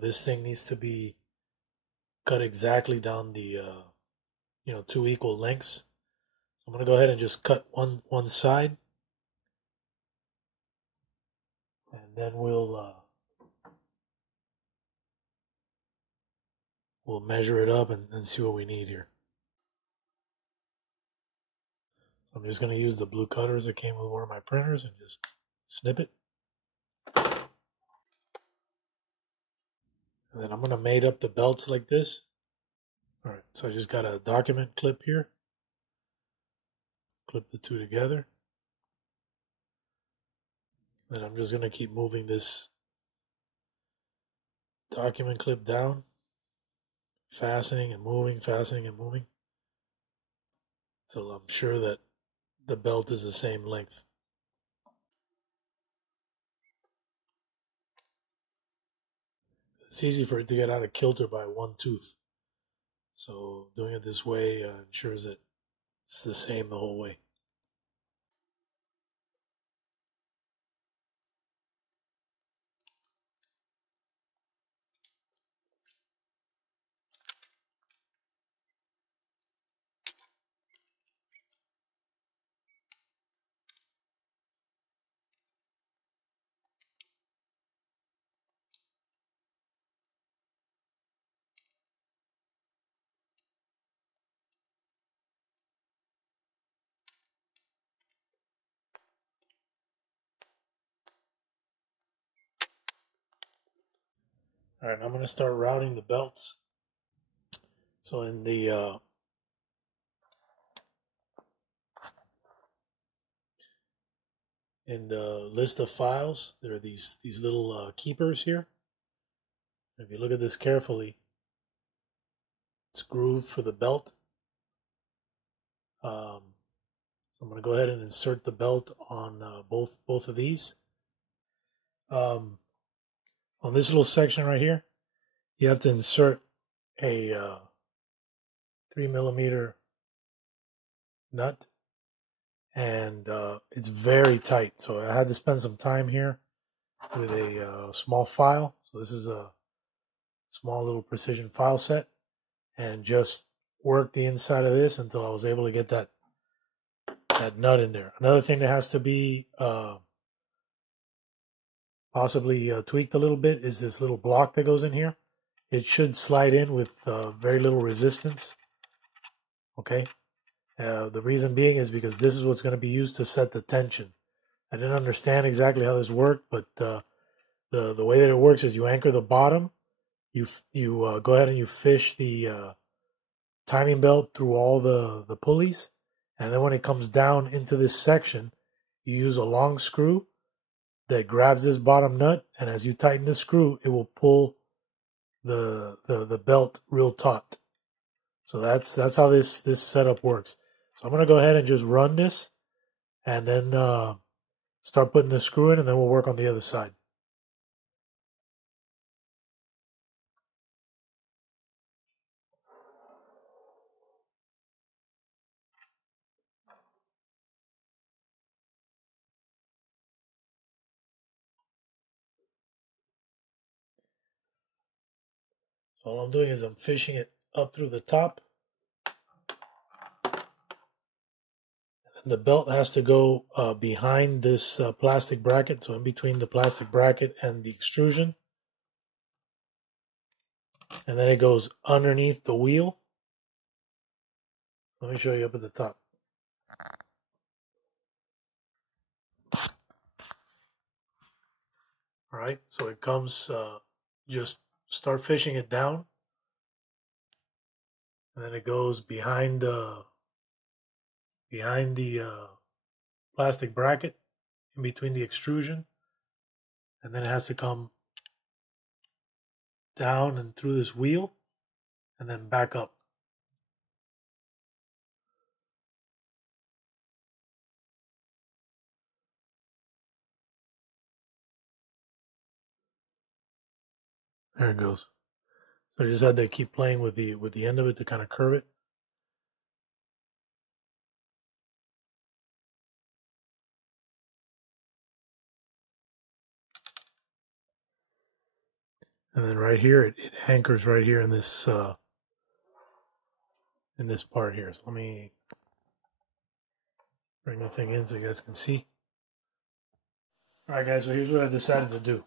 this thing needs to be cut exactly down the two equal lengths. I'm going to go ahead and just cut one side, and then we'll measure it up and see what we need here. I'm just going to use the blue cutters that came with one of my printers and just snip it. And then I'm going to mate up the belts like this. All right, so I just got a document clip here. Clip the two together. Then I'm just going to keep moving this document clip down, fastening and moving, till I'm sure that the belt is the same length. It's easy for it to get out of kilter by one tooth. So doing it this way ensures that it's the same the whole way. All right, I'm going to start routing the belts. So in the list of files, there are these little keepers here. If you look at this carefully, it's grooved for the belt. So I'm going to go ahead and insert the belt on both of these. On this little section right here, you have to insert a 3mm nut, and it's very tight. So I had to spend some time here with a small file. So this is a small little precision file set, and just work the inside of this until I was able to get that nut in there. Another thing that has to be possibly tweaked a little bit is this little block that goes in here. it should slide in with very little resistance. Okay. The reason being is because this is what's going to be used to set the tension. I didn't understand exactly how this worked, but the way that it works is you anchor the bottom, you go ahead and you fish the timing belt through all the pulleys, and then when it comes down into this section, you use a long screw that grabs this bottom nut, and as you tighten the screw, it will pull the belt real taut. So that's how this setup works. So I'm gonna go ahead and just run this, and then start putting the screw in, and then we'll work on the other side. So all I'm doing is I'm fishing it up through the top. And the belt has to go behind this plastic bracket, so in between the plastic bracket and the extrusion. And then it goes underneath the wheel. Let me show you up at the top. All right, so it comes, just start fishing it down. And then it goes behind the plastic bracket in between the extrusion. And then it has to come down and through this wheel and then back up. There it goes. So I just had to keep playing with the end of it to kind of curve it. And then right here, it anchors right here in this part here. So let me bring the thing in so you guys can see. All right, guys. So here's what I decided to do.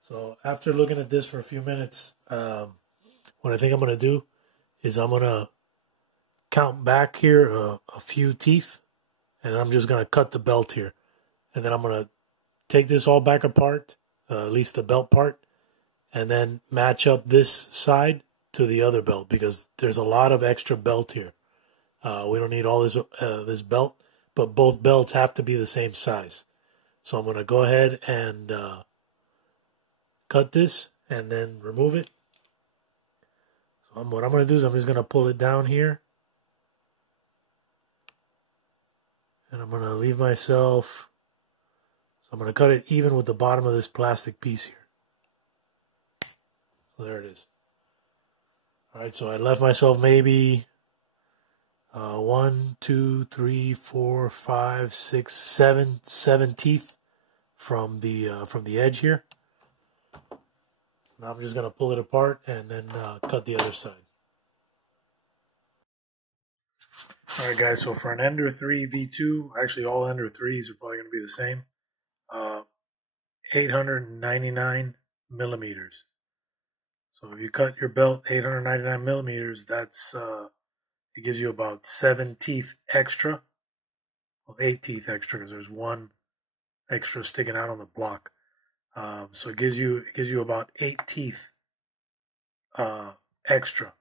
So after looking at this for a few minutes, what I think I'm gonna do is I'm gonna count back here a few teeth, and I'm just gonna cut the belt here, and then I'm gonna take this all back apart, at least the belt part, and then match up this side to the other belt because there's a lot of extra belt here. We don't need all this belt, but both belts have to be the same size. So I'm going to go ahead and cut this and then remove it. So what I'm going to do is I'm just going to pull it down here. And I'm going to leave myself, so I'm going to cut it even with the bottom of this plastic piece here. So there it is. All right, so I left myself maybe 1, 2, 3, 4, 5, 6, 7 teeth from the edge here. Now I'm just gonna pull it apart and then cut the other side. All right, guys. So for an Ender 3 V2, actually all Ender 3s are probably gonna be the same. 899 millimeters. So if you cut your belt 899 millimeters, that's it gives you about 7 teeth extra. Well, 8 teeth extra because there's one extra sticking out on the block. So it gives you about 8 teeth extra,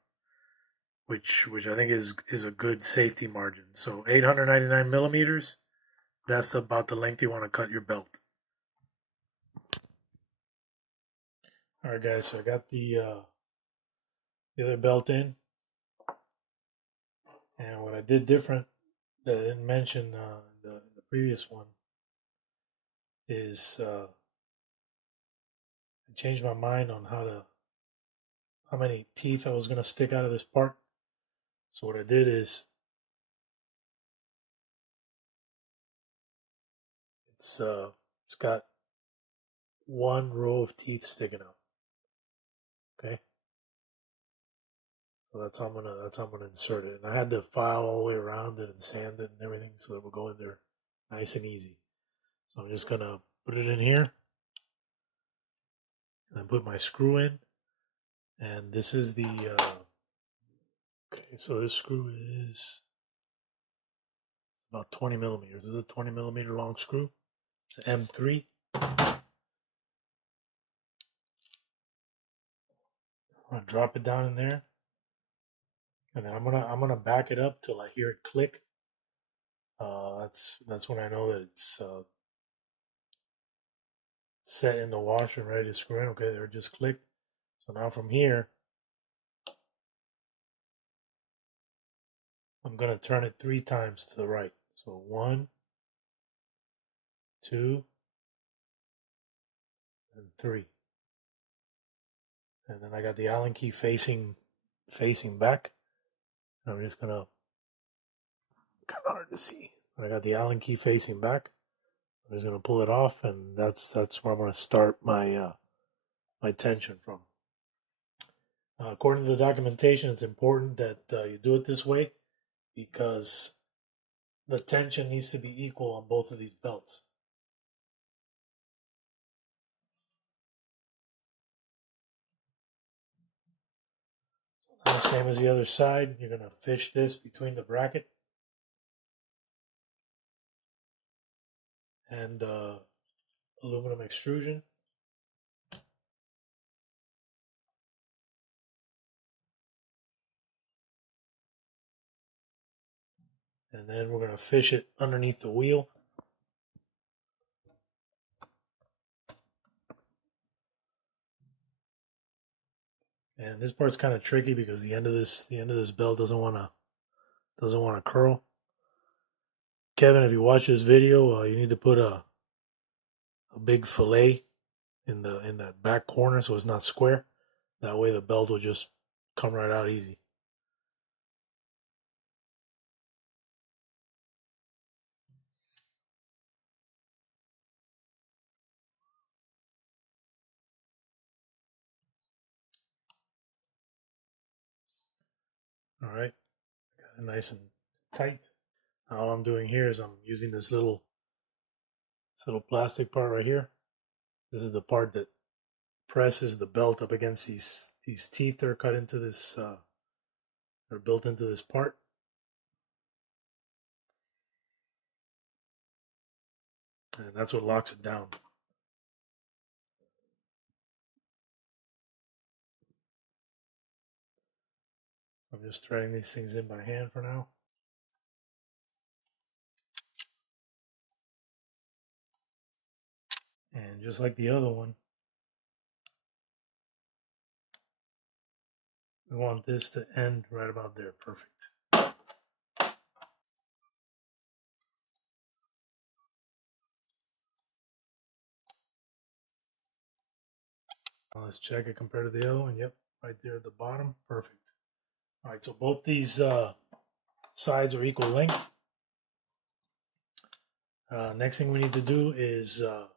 which I think is a good safety margin. So 899 millimeters, that's about the length you want to cut your belt. All right, guys. So I got the other belt in, and what I did different that I didn't mention the previous one is I changed my mind on how many teeth I was going to stick out of this part. So what I did is it's got one row of teeth sticking out. Okay. So that's how I'm gonna insert it. And I had to file all the way around it and sand it and everything so it will go in there nice and easy. So I'm just gonna put it in here and then put my screw in, And this is the, okay, so this screw is about 20 millimeters. This is a 20 millimeter long screw. It's an M3. I'm gonna drop it down in there, and then I'm gonna back it up till I hear it click. That's when I know that it's set in the washer and ready to screw in. Okay, there it just clicked. So now from here, I'm gonna turn it 3 times to the right. So 1, 2, and 3. And then I got the Allen key facing back. I'm just gonna, kind of hard to see. I got the Allen key facing back. I'm just gonna pull it off, and that's where I'm gonna start my my tension from. According to the documentation, it's important that you do it this way because the tension needs to be equal on both of these belts. Same as the other side, you're going to fish this between the bracket and aluminum extrusion. And then we're going to fish it underneath the wheel. And this part's kind of tricky because the end of this belt doesn't want to curl. Kevin, if you watch this video, you need to put a big fillet in that back corner so it's not square. That way the belt will just come right out easy. All right, got it nice and tight. Now all I'm doing here is I'm using this little plastic part right here. This is the part that presses the belt up against these teeth that are cut into this, they're built into this part. And that's what locks it down. I'm just threading these things in by hand for now. And just like the other one, we want this to end right about there. Perfect. Now let's check it compared to the other one. Yep, right there at the bottom. Perfect. All right, so both these sides are equal length. Next thing we need to do is go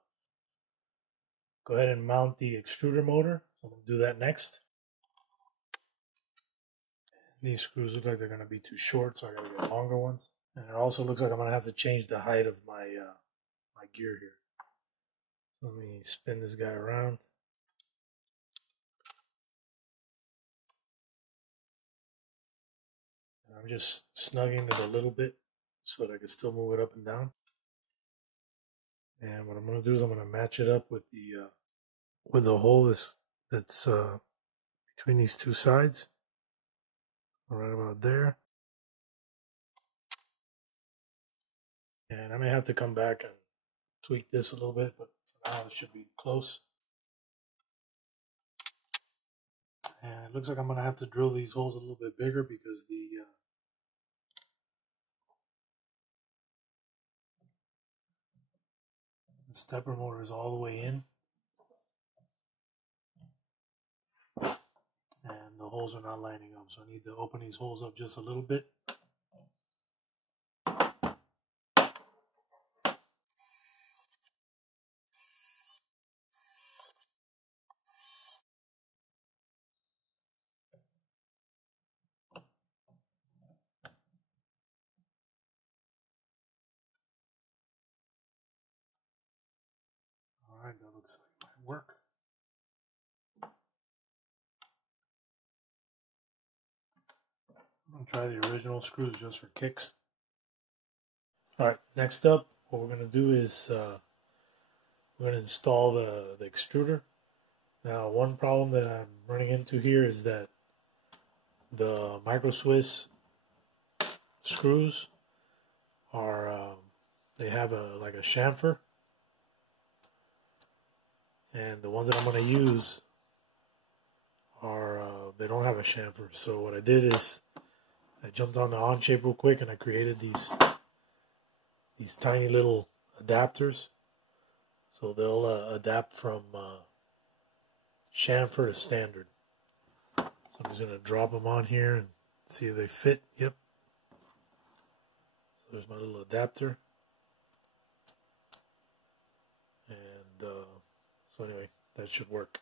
ahead and mount the extruder motor. So I'm going to do that next. These screws look like they're going to be too short, so I got to get longer ones. And it also looks like I'm going to have to change the height of my my gear here. Let me spin this guy around. And I'm just snugging it a little bit so that I can still move it up and down. And what I'm going to do is I'm going to match it up with the hole that's between these two sides, right about there. And I may have to come back and tweak this a little bit, but for now it should be close. And it looks like I'm going to have to drill these holes a little bit bigger because the stepper motor is all the way in. And the holes are not lining up, so I need to open these holes up just a little bit. Alright, that looks like it might work. I'll try the original screws just for kicks. Alright, next up, what we're going to do is we're going to install the extruder. Now, one problem that I'm running into here is that the Micro Swiss screws are, they have like a chamfer. And the ones that I'm going to use are, they don't have a chamfer. So what I did is I jumped on the Onshape real quick and I created these tiny little adapters. So they'll adapt from chamfer to standard. So I'm just going to drop them on here and see if they fit. Yep. So there's my little adapter. And so anyway, that should work.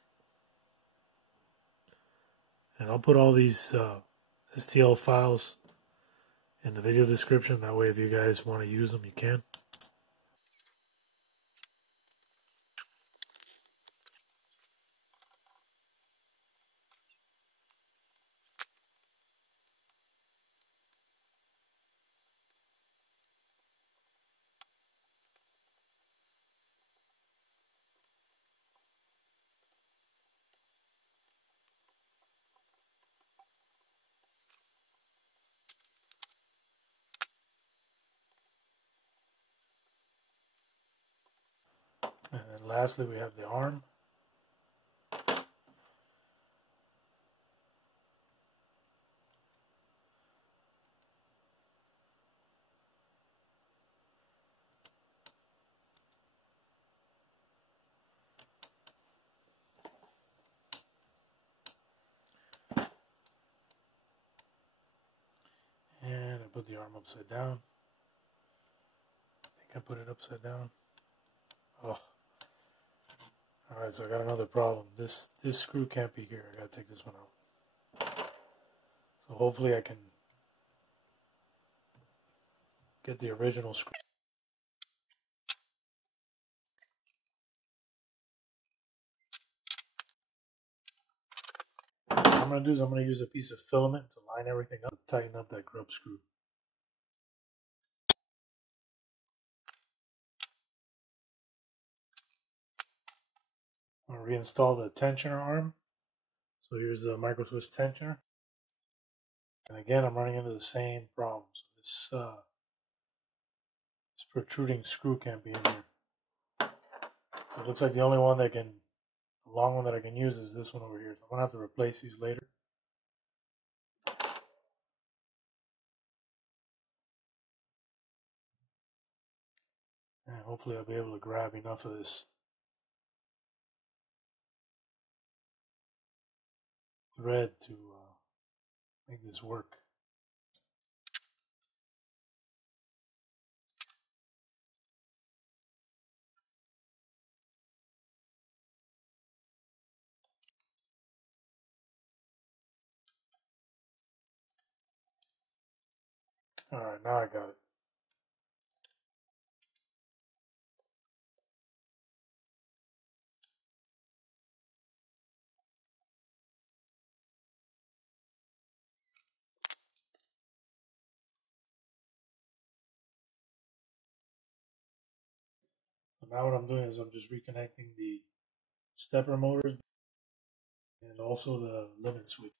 And I'll put all these STL files in the video description. That way if you guys want to use them, you can. And then lastly, we have the arm. And I put the arm upside down. I think I put it upside down. Oh. Alright, so I got another problem. This screw can't be here. I gotta take this one out. So hopefully I can get the original screw. What I'm gonna do is I'm gonna use a piece of filament to line everything up, tighten up that grub screw. I'm gonna reinstall the tensioner arm. So here's the Micro Swiss tensioner. And again, I'm running into the same problem. So this protruding screw can't be in here. So it looks like the only one that can, the long one that I can use is this one over here. So I'm gonna have to replace these later. And hopefully I'll be able to grab enough of this thread to make this work. Alright, now I got it. So now what I'm doing is I'm just reconnecting the stepper motors and also the limit switch.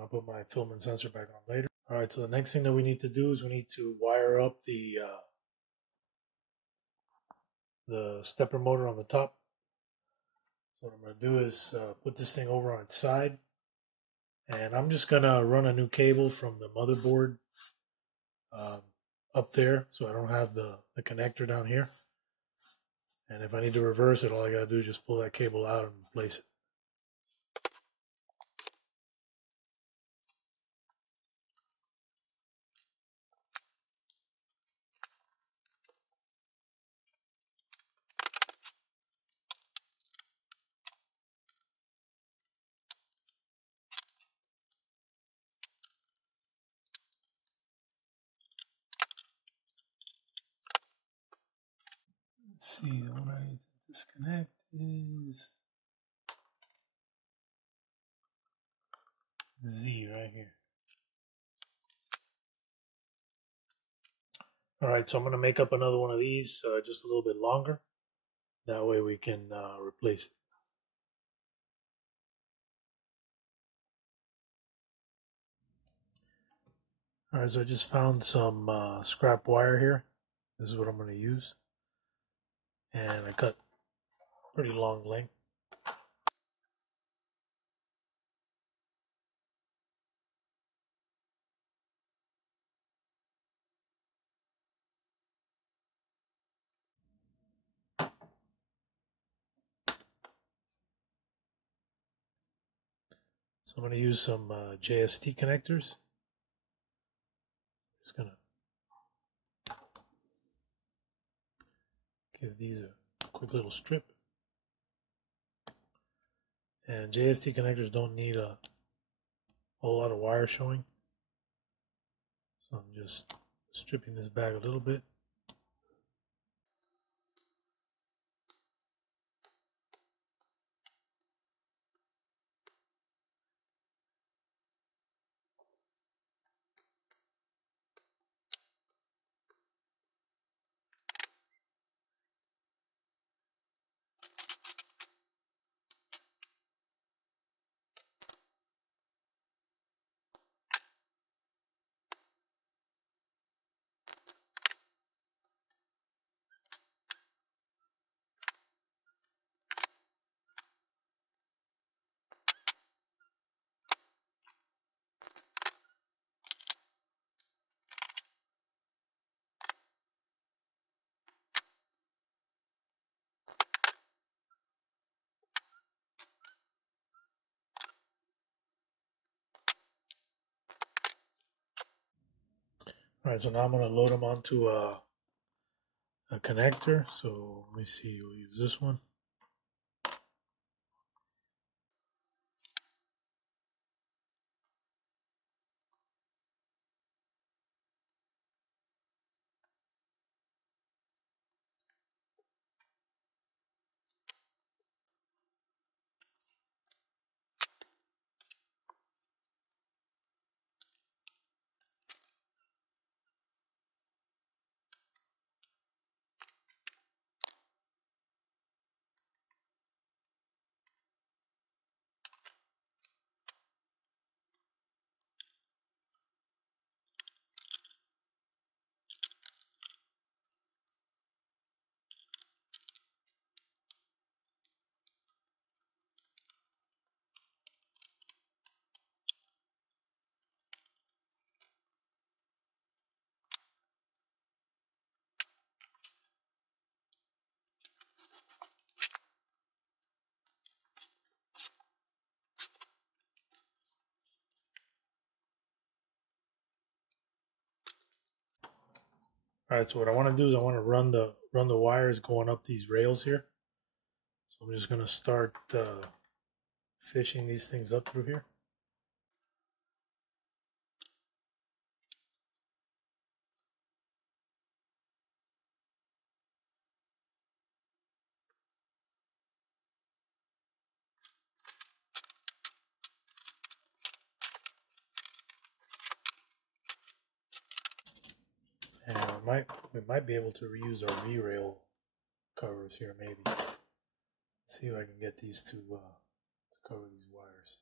I'll put my filament sensor back on later. Alright, so the next thing that we need to do is we need to wire up the stepper motor on the top. So what I'm going to do is put this thing over on its side. And I'm just going to run a new cable from the motherboard up there, so I don't have the connector down here. And if I need to reverse it, all I got to do is just pull that cable out and replace it. Let's see, the one I need to disconnect is Z right here. All right, so I'm going to make up another one of these, just a little bit longer. That way we can replace it. All right, so I just found some scrap wire here. This is what I'm going to use. And I cut pretty long length. So I'm going to use some JST connectors. Just going to give these a quick little strip. And JST connectors don't need a whole lot of wire showing. So I'm just stripping this back a little bit. All right, so now I'm going to load them onto a connector. So let me see, we'll use this one. All right, so what I want to do is I want to run the wires going up these rails here. So I'm just going to start fishing these things up through here. And we might be able to reuse our V-rail covers here, maybe. See if I can get these to cover these wires.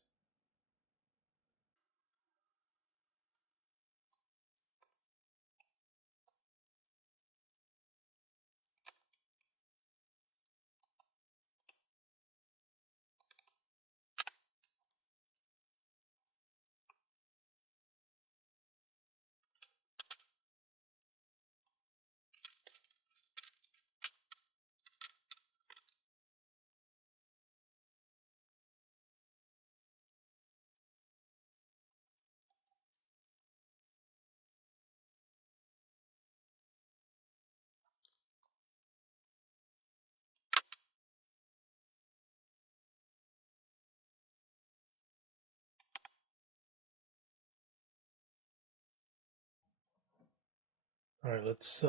All right, let's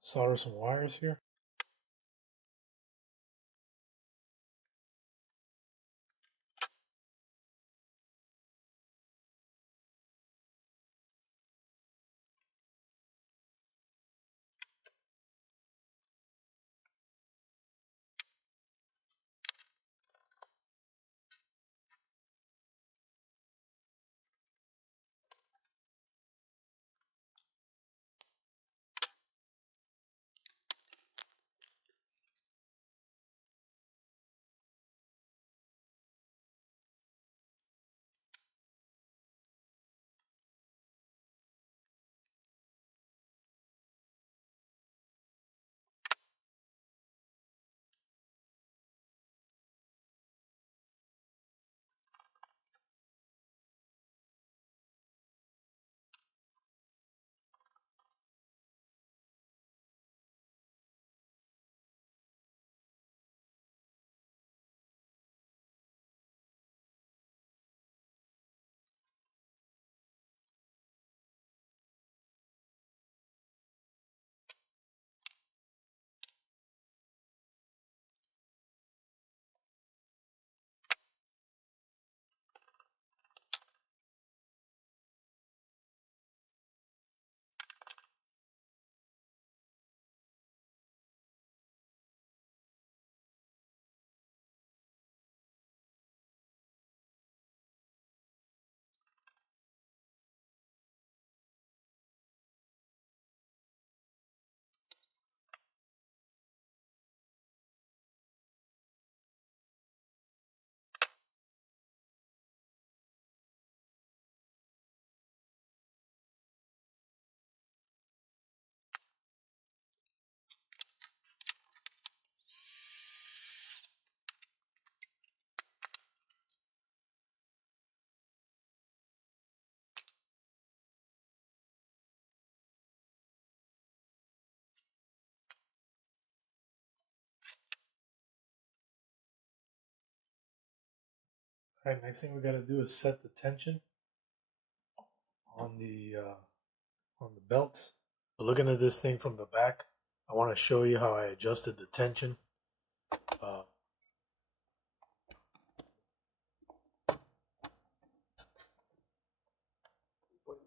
solder some wires here. Alright, next thing we got to do is set the tension on the belts. So looking at this thing from the back, I want to show you how I adjusted the tension. Put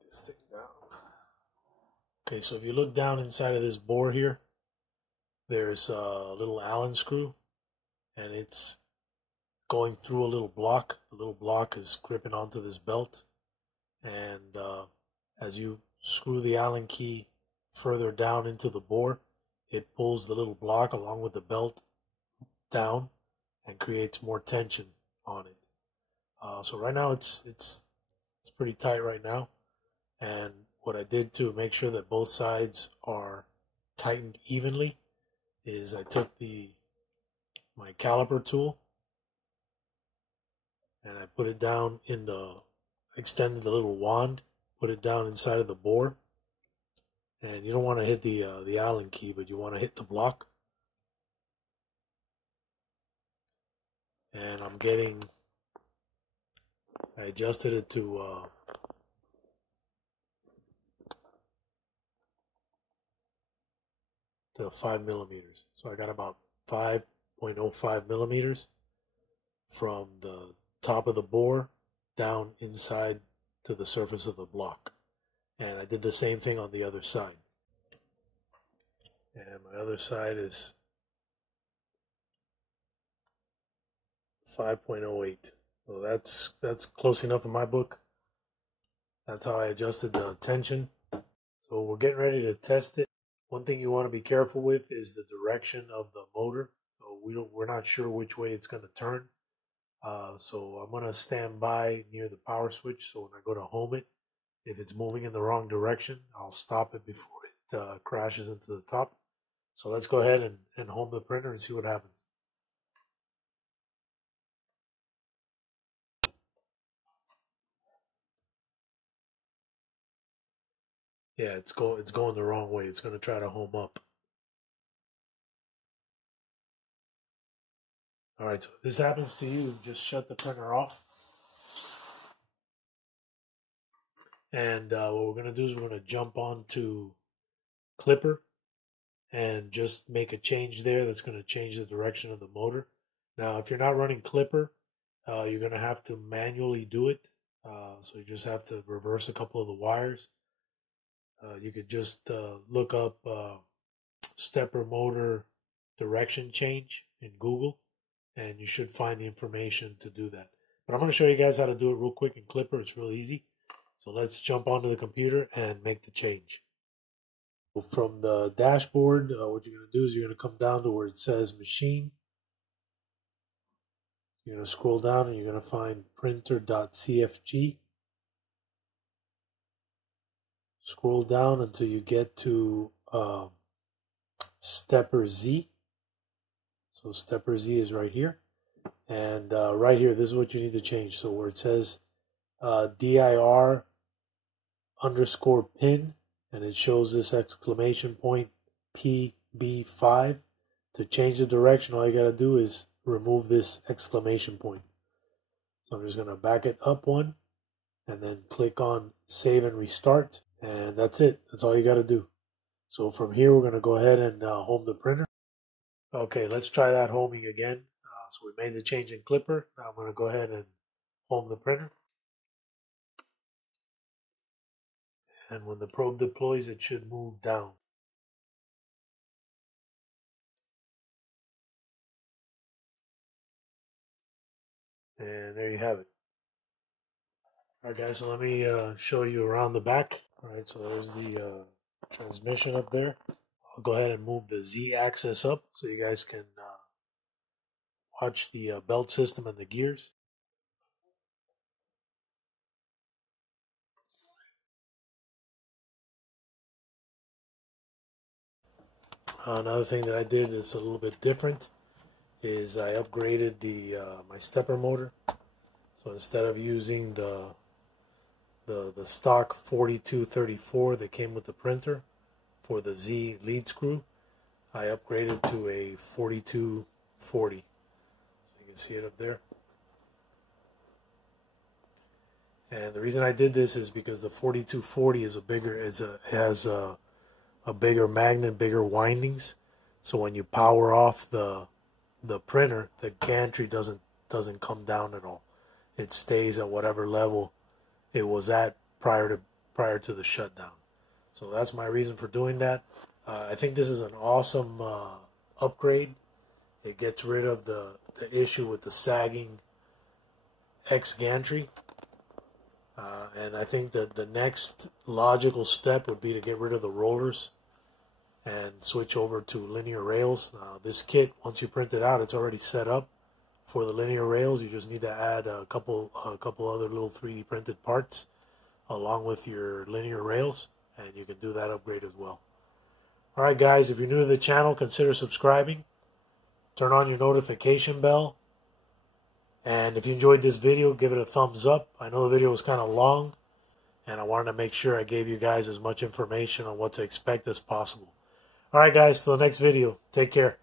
this thing down. Okay, so if you look down inside of this bore here, there's a little Allen screw, and it's going through a little block. The little block is gripping onto this belt, and as you screw the Allen key further down into the bore, it pulls the little block along with the belt down and creates more tension on it. So right now it's pretty tight right now, and what I did to make sure that both sides are tightened evenly is I took my caliper tool and I put it down extended the little wand, put it down inside of the bore, and you don't want to hit the Allen key, but you want to hit the block. And I adjusted it to 5 millimeters. So I got about 5.05 millimeters from the top of the bore down inside to the surface of the block. And I did the same thing on the other side. And my other side is 5.08. So that's close enough in my book. That's how I adjusted the tension. So we're getting ready to test it. One thing you want to be careful with is the direction of the motor. So we're not sure which way it's going to turn. So I'm going to stand by near the power switch. So when I go to home it, if it's moving in the wrong direction, I'll stop it before it crashes into the top. So let's go ahead and home the printer and see what happens. Yeah, it's going the wrong way. It's going to try to home up. All right, so if this happens to you, just shut the printer off. And what we're going to do is we're going to jump onto Clipper and just make a change there that's going to change the direction of the motor. Now, if you're not running Clipper, you're going to have to manually do it. So you just have to reverse a couple of the wires. You could just look up stepper motor direction change in Google, and you should find the information to do that. But I'm going to show you guys how to do it real quick in Clipper. It's real easy. So let's jump onto the computer and make the change. From the dashboard, what you're going to do is you're going to come down to where it says machine. You're going to scroll down and you're going to find printer.cfg. Scroll down until you get to stepper Z. So stepper Z is right here. And right here, this is what you need to change. So where it says dir underscore pin, and it shows this exclamation point PB5. To change the direction, all you got to do is remove this exclamation point. So I'm just going to back it up one and then click on save and restart, and that's it. That's all you got to do. So from here, we're going to go ahead and home the printer. Okay, let's try that homing again. So we made the change in Clipper. Now I'm going to go ahead and home the printer. And when the probe deploys, it should move down. And there you have it. All right, guys, so let me show you around the back. All right, so there's the transmission up there. I'll go ahead and move the Z axis up so you guys can watch the belt system and the gears. Another thing that I did that's a little bit different is I upgraded my stepper motor. So instead of using the stock 4234 that came with the printer for the Z lead screw, I upgraded to a 4240. So you can see it up there. And the reason I did this is because the 4240 has a bigger magnet, bigger windings. So when you power off the printer, the gantry doesn't come down at all. It stays at whatever level it was at prior to the shutdown. So that's my reason for doing that. I think this is an awesome upgrade. It gets rid of the issue with the sagging X gantry. And I think that the next logical step would be to get rid of the rollers and switch over to linear rails. This kit, once you print it out, it's already set up for the linear rails. You just need to add a couple other little 3D printed parts along with your linear rails, and you can do that upgrade as well. Alright guys, if you're new to the channel, consider subscribing. Turn on your notification bell. And if you enjoyed this video, give it a thumbs up. I know the video was kind of long, and I wanted to make sure I gave you guys as much information on what to expect as possible. Alright guys, till the next video. Take care.